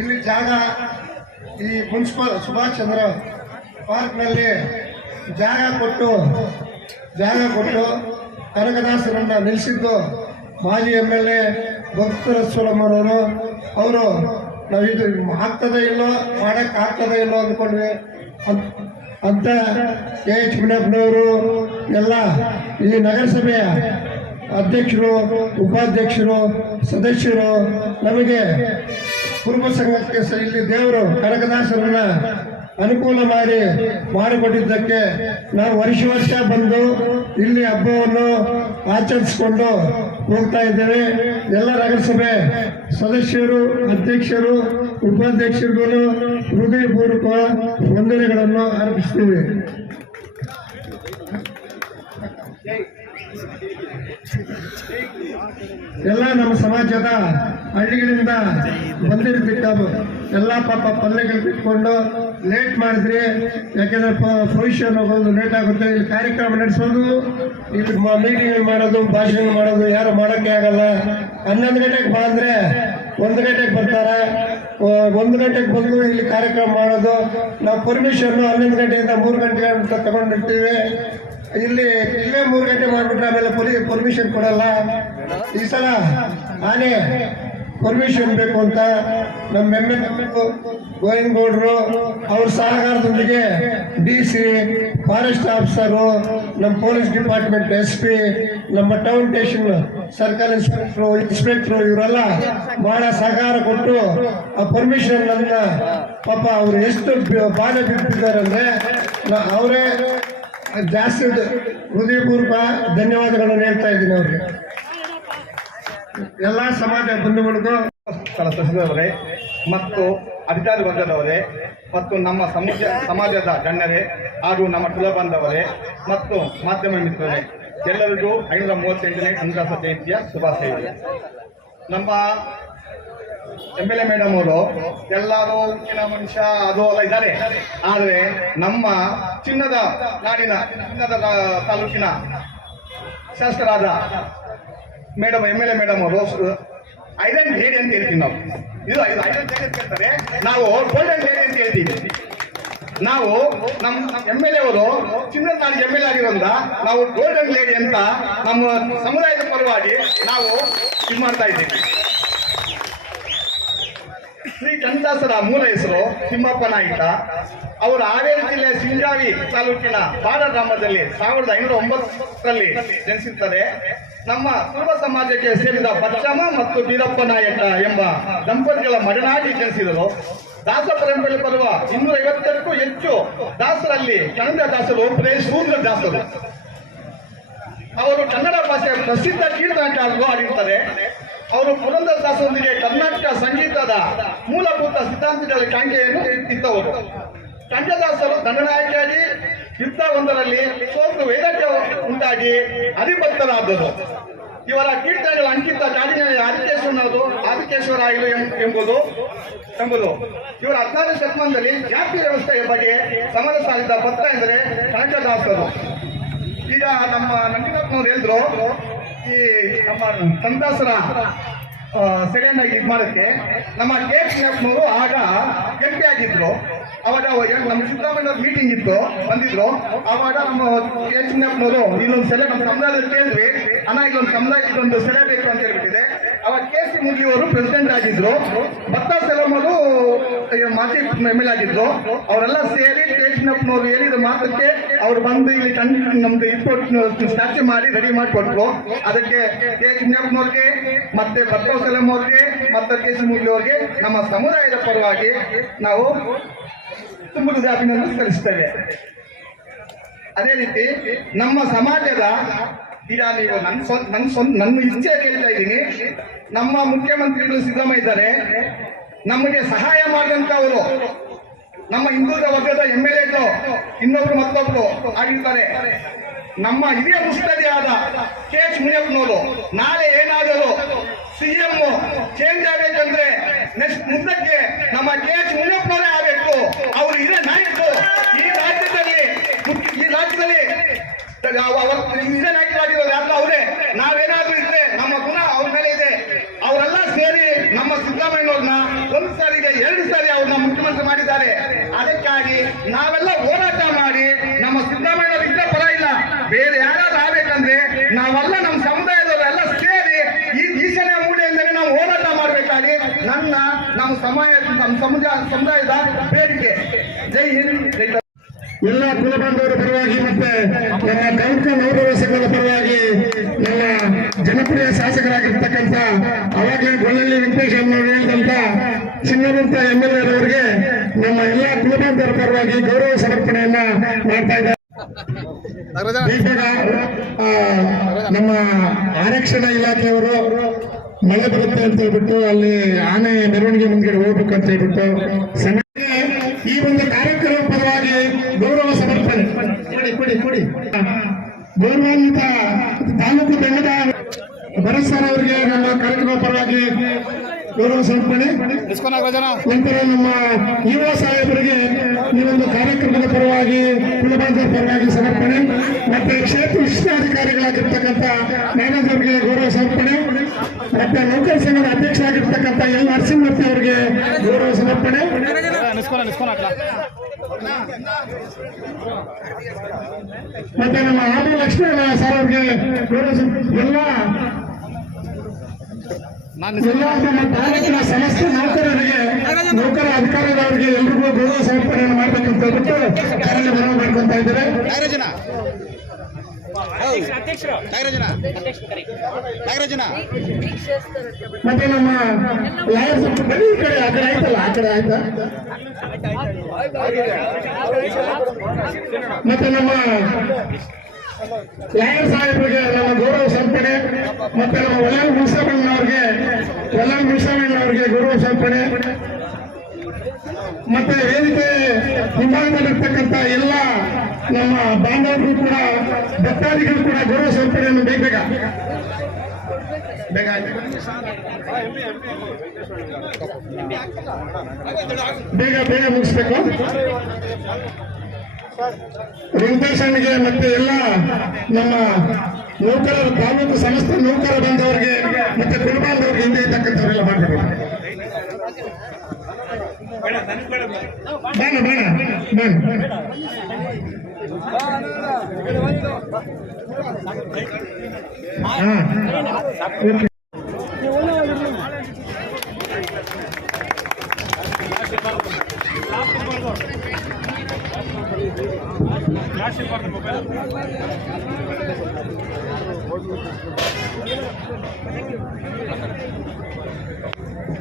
ಇಲ್ಲಿ ಜಾಗ, ಈ ಮುನ್ಸಿಪಲ್ ಸುಭಾಷ್ ಚಂದ್ರ ಪಾರ್ಕ್ನಲ್ಲಿ ಜಾಗ ಕೊಟ್ಟು ಕನಕದಾಸರನ್ನು ನಿಲ್ಲಿಸಿದ್ದು ಮಾಜಿ MLA ಭಕ್ತರಸ್ವಲಮ್ಮನವರು. ಅವರು ನಾವಿದು ಆಗ್ತದೆ ಇಲ್ಲೋ, ಮಾಡೋಕ್ಕಾಗ್ತದೆ ಇಲ್ಲೋ ಅಂದ್ಕೊಂಡ್ವಿ ಅಂತ KH ಮುನಿಯಪ್ಪನವರು ಎಲ್ಲ ಈ ನಗರಸಭೆಯ ಅಧ್ಯಕ್ಷರು, ಉಪಾಧ್ಯಕ್ಷರು, ಸದಸ್ಯರು ನಮಗೆ ಕುರುಬ ಸಂಘಕ್ಕೆ ಇಲ್ಲಿ ದೇವರು ಕನಕದಾಸರನ್ನ ಅನುಕೂಲ ಮಾಡಿಕೊಟ್ಟಿದ್ದಕ್ಕೆ ನಾವು ವರ್ಷ ಬಂದು ಇಲ್ಲಿ ಹಬ್ಬವನ್ನು ಆಚರಿಸಿಕೊಂಡು ಹೋಗ್ತಾ ಇದ್ದೇವೆ. ಎಲ್ಲ ನಗರಸಭೆ ಸದಸ್ಯರು, ಅಧ್ಯಕ್ಷರು, ಉಪಾಧ್ಯಕ್ಷರಿಗೂ ಹೃದಯಪೂರ್ವಕ ವಂದನೆಗಳನ್ನು ಅರ್ಪಿಸ್ತೀವಿ. ಎಲ್ಲ ನಮ್ಮ ಸಮಾಜದ ಹಳ್ಳಿಗಳಿಂದ ಬಂದಿರತಕ್ಕ ಎಲ್ಲ ಪಾಪ ಪಲ್ಲೆಗಳು ಬಿಟ್ಕೊಂಡು ಲೇಟ್ ಮಾಡಿದ್ರಿ. ಯಾಕೆಂದ್ರೆ ಪ್ರೊವಿಷನ್ ಹೋಗೋದು ಲೇಟ್ ಆಗುತ್ತೆ. ಇಲ್ಲಿ ಕಾರ್ಯಕ್ರಮ ನಡೆಸೋದು, ಇಲ್ಲಿ ಮೀಟಿಂಗ್ ಮಾಡೋದು, ಭಾಷಣ ಮಾಡೋದು ಯಾರು ಮಾಡೋಕ್ಕೆ ಆಗಲ್ಲ. 11 ಗಂಟೆಗೆ ಬಾ ಅಂದ್ರೆ 1 ಗಂಟೆಗೆ ಬರ್ತಾರೆ. 1 ಗಂಟೆಗೆ ಬಂದು ಇಲ್ಲಿ ಕಾರ್ಯಕ್ರಮ ಮಾಡೋದು. ನಾವು ಪರ್ಮಿಷನ್ 11 ಗಂಟೆಯಿಂದ 3 ಗಂಟೆ ಅಂತ ತಗೊಂಡಿರ್ತೀವಿ. ಇಲ್ಲೇ 3 ಗಂಟೆ ಮಾಡಿಬಿಟ್ರೆ ಆಮೇಲೆ ಪರ್ಮಿಷನ್ ಕೊಡಲ್ಲ. ಈ ಸಲ ಆನೆ ಪರ್ಮಿಷನ್ ಬೇಕು ಅಂತ ನಮ್ಮ MLA ಗೋವಿಂದಗೌಡರು ಅವ್ರ ಸಹಕಾರದೊಂದಿಗೆ DC, ಫಾರೆಸ್ಟ್ ಆಫೀಸರು, ನಮ್ಮ ಪೊಲೀಸ್ ಡಿಪಾರ್ಟ್ಮೆಂಟ್ SP, ನಮ್ಮ ಟೌನ್ ಸ್ಟೇಷನ್ ಸರ್ಕಲ್ ಇನ್ಸ್ಪೆಕ್ಟ್ರು ಇವರೆಲ್ಲ ಬಹಳ ಸಹಕಾರ ಕೊಟ್ಟು ಆ ಪರ್ಮಿಷನ್ ಅನ್ನ ಪಾಪ ಅವರು ಎಷ್ಟು ಬಾಧೆ ಬಿಟ್ಟಿದ್ದಾರೆ ಅಂದ್ರೆ ಅವರೇ ಜಾಸ್ತಿ ಹೃದಯಪೂರ್ವಕ ಧನ್ಯವಾದಗಳನ್ನು ಹೇಳ್ತಾ ಇದ್ದೀನಿ ಅವ್ರಿಗೆ. ಎಲ್ಲ ಸಮಾಜ ಬಂಧುಗಳಿಗೂ, ಸದಸ್ಯರವರೇ ಮತ್ತು ಅಧಿಕಾರಿ ವರ್ಗದವರೇ ಮತ್ತು ನಮ್ಮ ಸಮಾಜದ ಗಣ್ಯರೇ ಹಾಗೂ ನಮ್ಮ ಕುಲ ಬಾಂಧವರೇ ಮತ್ತು ಮಾಧ್ಯಮ ಮಿತ್ರರೇ, ಎಲ್ಲರಿಗೂ 538ನೇ ಕನಕದಾಸ ಜಯಂತಿಯ ಶುಭಾಶಯಗಳು. ನಮ್ಮ MLA ಮೇಡಮ್ ಅವರು ಎಲ್ಲರೂ ಉಕ್ಕಿನ ಮನುಷ್ಯ ಅದು ಎಲ್ಲ ಇದ್ದಾರೆ. ಆದರೆ ನಮ್ಮ ಚಿನ್ನದ ತಾಲೂಕಿನ ಶಾಸಕರಾದ MLA ಮೇಡಮ್ ಅವರು ಐರನ್ ಲೇಡಿ ಅಂತ ಹೇಳ್ತೀವಿ ನಾವು. ಇದು ಐರನ್ ಲೇಡಿ ಅಂತ ಹೇಳ್ತಾರೆ, ನಾವು ಗೋಲ್ಡನ್ ಲೇಡಿ ಅಂತ ಹೇಳ್ತೀವಿ. ನಾವು ನಮ್ಮ MLA ಅವರು ಚಿನ್ನದ ನಾಡಿಗೆ MLA ಆಗಿರೋದ್ರಿಂದ ನಾವು ಗೋಲ್ಡನ್ ಲೇಡಿ ಅಂತ ನಮ್ಮ ಸಮುದಾಯದ ಪರವಾಗಿ ನಾವು ಇದು ಮಾಡ್ತಾ ಇದ್ದೀವಿ. ಶ್ರೀ ಕನಕದಾಸರ ಮೂಲ ಹೆಸರು ತಿಮ್ಮಪ್ಪ ನಾಯ್ಕ. ಅವರು ಹಾವೇರಿ ಜಿಲ್ಲೆ ಸಿಂಗಾವಿ ತಾಲೂಕಿನ ಬಾಡ ಗ್ರಾಮದಲ್ಲಿ 1509ರಲ್ಲಿ ಜನಿಸಿರ್ತಾರೆ. ನಮ್ಮ ಕುರುಬ ಸಮಾಜಕ್ಕೆ ಸೇರಿದ ಬಚ್ಚಮ್ಮ ಮತ್ತು ಬೀರಪ್ಪ ನಾಯಕ ಎಂಬ ದಂಪತಿಗಳ ಮಗನಾಗಿ ಜನಿಸಿದರು. ದಾಸ ಪರಂಪರೆ ಬರುವ 250ಕ್ಕೂ ಹೆಚ್ಚು ದಾಸರಲ್ಲಿ ಕನಕದಾಸರು ಒಬ್ಬರೇ ಶೂದ್ರ ದಾಸರು. ಅವರು ಕನ್ನಡ ಭಾಷೆಯ ಪ್ರಸಿದ್ಧ ಕೀರ್ತನಕಾರರು ಆಗಿರ್ತಾರೆ. ಅವರು ಪುರಂದರದಾಸರೊಂದಿಗೆ ಕರ್ನಾಟಕ ಸಂಗೀತದ ಮೂಲಭೂತ ಸಿದ್ಧಾಂತಗಳಲ್ಲಿ ಕಾಂಕೆಯನ್ನು ಇದ್ದವರು. ಕನಕದಾಸರು ದಂಡನಾಯಕಿಯಾಗಿ ಯುದ್ಧವೊಂದರಲ್ಲಿ ಸೋತು ವೈರಾಗ್ಯ ಉಂಟಾಗಿ ಹರಿಭಕ್ತರಾದರು. ಇವರ ಕೀರ್ತನೆಗಳ ಅಂಕಿತ ಕಾಡಿನಲ್ಲಿ ಆದಿಕೇಶ್ವರ ಎಂಬುದು ಇವರ 16ನೇ ಶತಮಾನದಲ್ಲಿ ಜಾತಿ ವ್ಯವಸ್ಥೆಯ ಬಗ್ಗೆ ಸಮರ ಸಾಲಿದ ಭಕ್ತ ಎಂದರೆ ಕನಕದಾಸರು. ಈಗ ನಮ್ಮ ನಂಜುಂಡಪ್ಪನವ್ರು ಹೇಳಿದ್ರು ಈ ನಮ್ಮ ಸಂತಾಸರ ಸೆಕೆಂಡ್ ಆಗಿ ಇದು ಮಾಡೋಕ್ಕೆ ನಮ್ಮ ಕೆ ಪಿನಪ್ಪನವರು ಆಗ ಗಟ್ಟಿ ಆಗಿದ್ರು. ಅವಾಗ ನಮ್ಮ ಸಿದ್ದರಾಮಯ್ಯವ್ರ ಮೀಟಿಂಗ್ ಇತ್ತು, ಬಂದಿದ್ರು. ಅವಾಗ ನಮ್ಮ ಕೆ ಚಿನ್ನಪ್ಪನವರು ಇಲ್ಲೊಂದು ಸೆಲೆ ನಮ್ಮ ಸಮುದಾಯದಲ್ಲಿ ಕೇಳಿದ್ವಿ, ಅಣ್ಣ ಇಲ್ಲೊಂದು ಸಮುದಾಯಕ್ಕೆ ಇದೊಂದು ಸೆಲೆ ಬೇಕು ಅಂತ ಹೇಳ್ಬಿಟ್ಟಿದೆ. ಅವಾಗ ಕೆ ಸಿ ಮುರಳಿ ಅವರು ಪ್ರೆಸಿಡೆಂಟ್ ಆಗಿದ್ರು, ಭಕ್ತ ಸೆಲಂ ಅವರು ಮಾಜಿ MLA ಆಗಿದ್ರು. ಅವರೆಲ್ಲ ಸೇರಿ ಕೆ ಚಿನ್ನಪ್ಪನವರು ಹೇಳಿದ ಮಾತಕ್ಕೆ ಅವ್ರು ಬಂದು ಇಲ್ಲಿ ನಮ್ದು ಇಪ್ಪತ್ತು ಸ್ಟ್ಯಾಚ್ಯೂ ಮಾಡಿ ರೆಡಿ ಮಾಡಿ ಕೊಟ್ರು. ಅದಕ್ಕೆ ಕೆ ಚಿನ್ನಪ್ಪನವ್ರಿಗೆ ಮತ್ತೆ ಭಕ್ತ ಸೆಲಂ ಅವ್ರಿಗೆ ಮತ್ತೆ ಕೆ ಸಿ ಮುರಳಿ ಅವ್ರಿಗೆ ನಮ್ಮ ಸಮುದಾಯದ ಪರವಾಗಿ ನಾವು ತುಂಬ ಅಭಿನಂದನೆ ಸಲ್ಲಿಸ್ತೇವೆ. ಅದೇ ರೀತಿ ನಮ್ಮ ಸಮಾಜದ ಈಗ ನೀವು ನನ್ನ ಇಚ್ಛೆ ಕೇಳ್ತಾ ಇದ್ದೀನಿ. ನಮ್ಮ ಮುಖ್ಯಮಂತ್ರಿಗಳು ಸಿದ್ದರಾಮಯ್ಯ ಇದ್ದಾರೆ, ನಮಗೆ ಸಹಾಯ ಮಾಡಿದಂತವರು ನಮ್ಮ ಹಿಂದುಳಿದ ವರ್ಗದ MLA ಇನ್ನೊಬ್ರು ಮತ್ತೊಬ್ರು ಆಗಿರ್ತಾರೆ. ನಮ್ಮ ಹಿರಿಯ ಮುಸ್ತದಿಯಾದ ಕೆ ಎಚ್ ಮುನಿಯಪ್ಪನವರು ನಾಳೆ ಏನಾದರೂ CM ಚೇಂಜ್ ಆಗಬೇಕಂದ್ರೆ ನೆಕ್ಸ್ಟ್ ಮುಂದಕ್ಕೆ ನಮ್ಮ ಕೆ ಎಚ್ ಮುನಿಯಪ್ಪನವರೇ ಆಗಬೇಕು. ಅವರು ಇದೇ ನಾಯಕರು ಈ ರಾಜ್ಯದಲ್ಲಿ ಇದೇ ನಾಯಕರಾಗಿರೋದು ಯಾರು ಅವರೇ. ನಾವೇನಾದ್ರೂ ಇದ್ರೆ ನಮ್ಮ ಗುಣ ಅವ್ರ ಮೇಲೆ ಇದೆ. ಅವರೆಲ್ಲ ಸೇರಿ ನಮ್ಮ ಸಿದ್ದರಾಮಯ್ಯನವ್ರನ್ನ ಒಂದು ಸಾರಿಗೆ 2 ಸಾರಿ ಅವ್ರನ್ನ ಮುಖ್ಯಮಂತ್ರಿ ಮಾಡಿದ್ದಾರೆ. ಅದಕ್ಕಾಗಿ ನಾವೆಲ್ಲ ಹೋರಾಟ ಮಾಡಿ ನಮ್ಮ ಸಿದ್ದರಾಮಯ್ಯನವ್ರು ಇದ್ದ ಪರ ಇಲ್ಲ, ಬೇರೆ ಯಾರಾದ್ರೂ ಆಗ್ಬೇಕಂದ್ರೆ ನಾವೆಲ್ಲ ನಮ್ಮ ಸಮುದಾಯದವರೆಲ್ಲ ಸೇರಿ ಈ ಈಶಾನ್ಯ ಮೂಲೆಯಿಂದಲೇ ನಾವು ಹೋರಾಟ ಮಾಡಬೇಕಾಗಿ ನಮ್ಮ ಸಮುದಾಯದ ಬೇಡಿಕೆ. ಜೈ ಹಿಂದ್, ಜೈ ಎಲ್ಲ ಕುಲಬಾಂಧವರ ಪರವಾಗಿ ಮತ್ತೆ ನಮ್ಮ ಗೌರವ ನೌಕರ ಸಂಘದ ಪರವಾಗಿ ನಮ್ಮ ಜನಪ್ರಿಯ ಶಾಸಕರಾಗಿರ್ತಕ್ಕಂಥ ಅವಾಗಲೇ ಗೊಲ್ಲಳ್ಳಿ ವೆಂಕಟೇಶ್ ಅವರು ಹೇಳಿದಂತ ಚಿನ್ನವಂತ MLA ಅವರಿಗೆ ನಮ್ಮ ಎಲ್ಲ ಕುಲಬಾಂಧವರ ಪರವಾಗಿ ಗೌರವ ಸಮರ್ಪಣೆಯನ್ನ ಮಾಡ್ತಾ ಇದ್ದಾರೆ. ಈಗ ನಮ್ಮ ಆರಕ್ಷಣಾ ಇಲಾಖೆಯವರು ಮಳೆ ಬರುತ್ತೆ ಅಂತ ಹೇಳ್ಬಿಟ್ಟು ಅಲ್ಲಿ ಆನೆ ಮೆರವಣಿಗೆ ಮುಂದ್ಗಡೆ ಹೋಗ್ಬೇಕು ಅಂತ ಹೇಳ್ಬಿಟ್ಟು ಈ ಒಂದು ಕಾರ್ಯಕ್ರಮ ಪರವಾಗಿ ಗೌರವ ಸಮರ್ಪಣೆ ಕೊಡಿ ಗೌರವಾನ್ವಿತ ತಾಲೂಕು ಬೆಂಗದ ಭರತ್ ಸರ್ ಅವರಿಗೆ ನಮ್ಮ ಕಾರ್ಯಕ್ರಮ ಪರವಾಗಿ ಗೌರವ ಸಮರ್ಪಣೆ. ನಂತರ ನಮ್ಮ ಯುವ ಸಾಹೇಬರಿಗೆ ಈ ಒಂದು ಕಾರ್ಯಕ್ರಮದ ಪರವಾಗಿ ಕುಲಬಾಂಧವರ ಪರವಾಗಿ ಸಮರ್ಪಣೆ. ಮತ್ತೆ ಕ್ಷೇತ್ರ ವಿಶಿಷ್ಟಾಧಿಕಾರಿಗಳಾಗಿರ್ತಕ್ಕಂಥ ಮ್ಯಾನೇಜರ್ಗೆ ಗೌರವ ಸಮರ್ಪಣೆ. ಮತ್ತೆ ನೌಕರ ಸಂಘದ ಅಧ್ಯಕ್ಷರಾಗಿರ್ತಕ್ಕಂಥ ಎಲ್ ನರಸಿಂಹಮೂರ್ತಿ ಅವರಿಗೆ ಗೌರವ ಸಮರ್ಪಣೆ. ಮತ್ತೆ ನಮ್ಮ ಆದಿ ಲಕ್ಷ್ಮಣ ಸರ್ ಅವರಿಗೆ ಗೌರವ ಎಲ್ಲ ನಮ್ಮ ತಾಲೂಕಿನ ಸಮಸ್ತ ನೌಕರ ಅಧಿಕಾರಿಗಳವರಿಗೆ ಎಲ್ರಿಗೂ ಗೌರವ ಸಮರ್ಪಣೆಯನ್ನು ಮಾಡಬೇಕಂತ ಹೇಳ್ಬಿಟ್ಟು ಕಾರ್ಯ ಮನವಿ ಮಾಡ್ಕೊಂತ ಇದ್ದಾರೆ. ಮತ್ತೆ ನಮ್ಮ ಲಾಯರ್ಸ್ ಬನ್ನಿ ಈ ಕಡೆ, ಆ ಕಡೆ ಆಯ್ತಲ್ಲ, ಆ ಕಡೆ ಆಯ್ತಾ. ಮತ್ತೆ ನಮ್ಮ ಲಾಯರ್ ಸಾಹೇಬರಿಗೆ ನಮ್ಮ ಗೌರವ ಸಮರ್ಪಣೆ. ಮತ್ತೆ ನಮ್ಮ ವಲಯ ಮುನಿಸ್ವಾಮಣ್ಣವರಿಗೆ ಗೌರವ ಸಮರ್ಪಣೆ. ಮತ್ತೆ ವೇದಿಕೆ ಹಿಂಭಾಗದಲ್ಲಿರ್ತಕ್ಕಂಥ ಎಲ್ಲ ನಮ್ಮ ಬಾಂಧವರು ಕೂಡ ಭಕ್ತಾದಿಗಳು ಕೂಡ ಗೌರವ ಸಮರ್ಪಣೆಯನ್ನು ಬೇಗ ಮುಗಿಸ್ಬೇಕು. ವೆಂಕಟೇಶನ್ಗೆ ಮತ್ತೆ ಎಲ್ಲ ನಮ್ಮ ನೌಕರರ ತಾಲೂಕು ಸಮಸ್ತ ನೌಕರ ಬಂದವರಿಗೆ ಮತ್ತೆ ಕುಟುಂಬದವರಿಗೆ ಹಿಂದೆ ಇರ್ತಕ್ಕಂಥವರೆಲ್ಲ ಮಾಡಬೇಕು.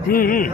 ಹ್ಮ್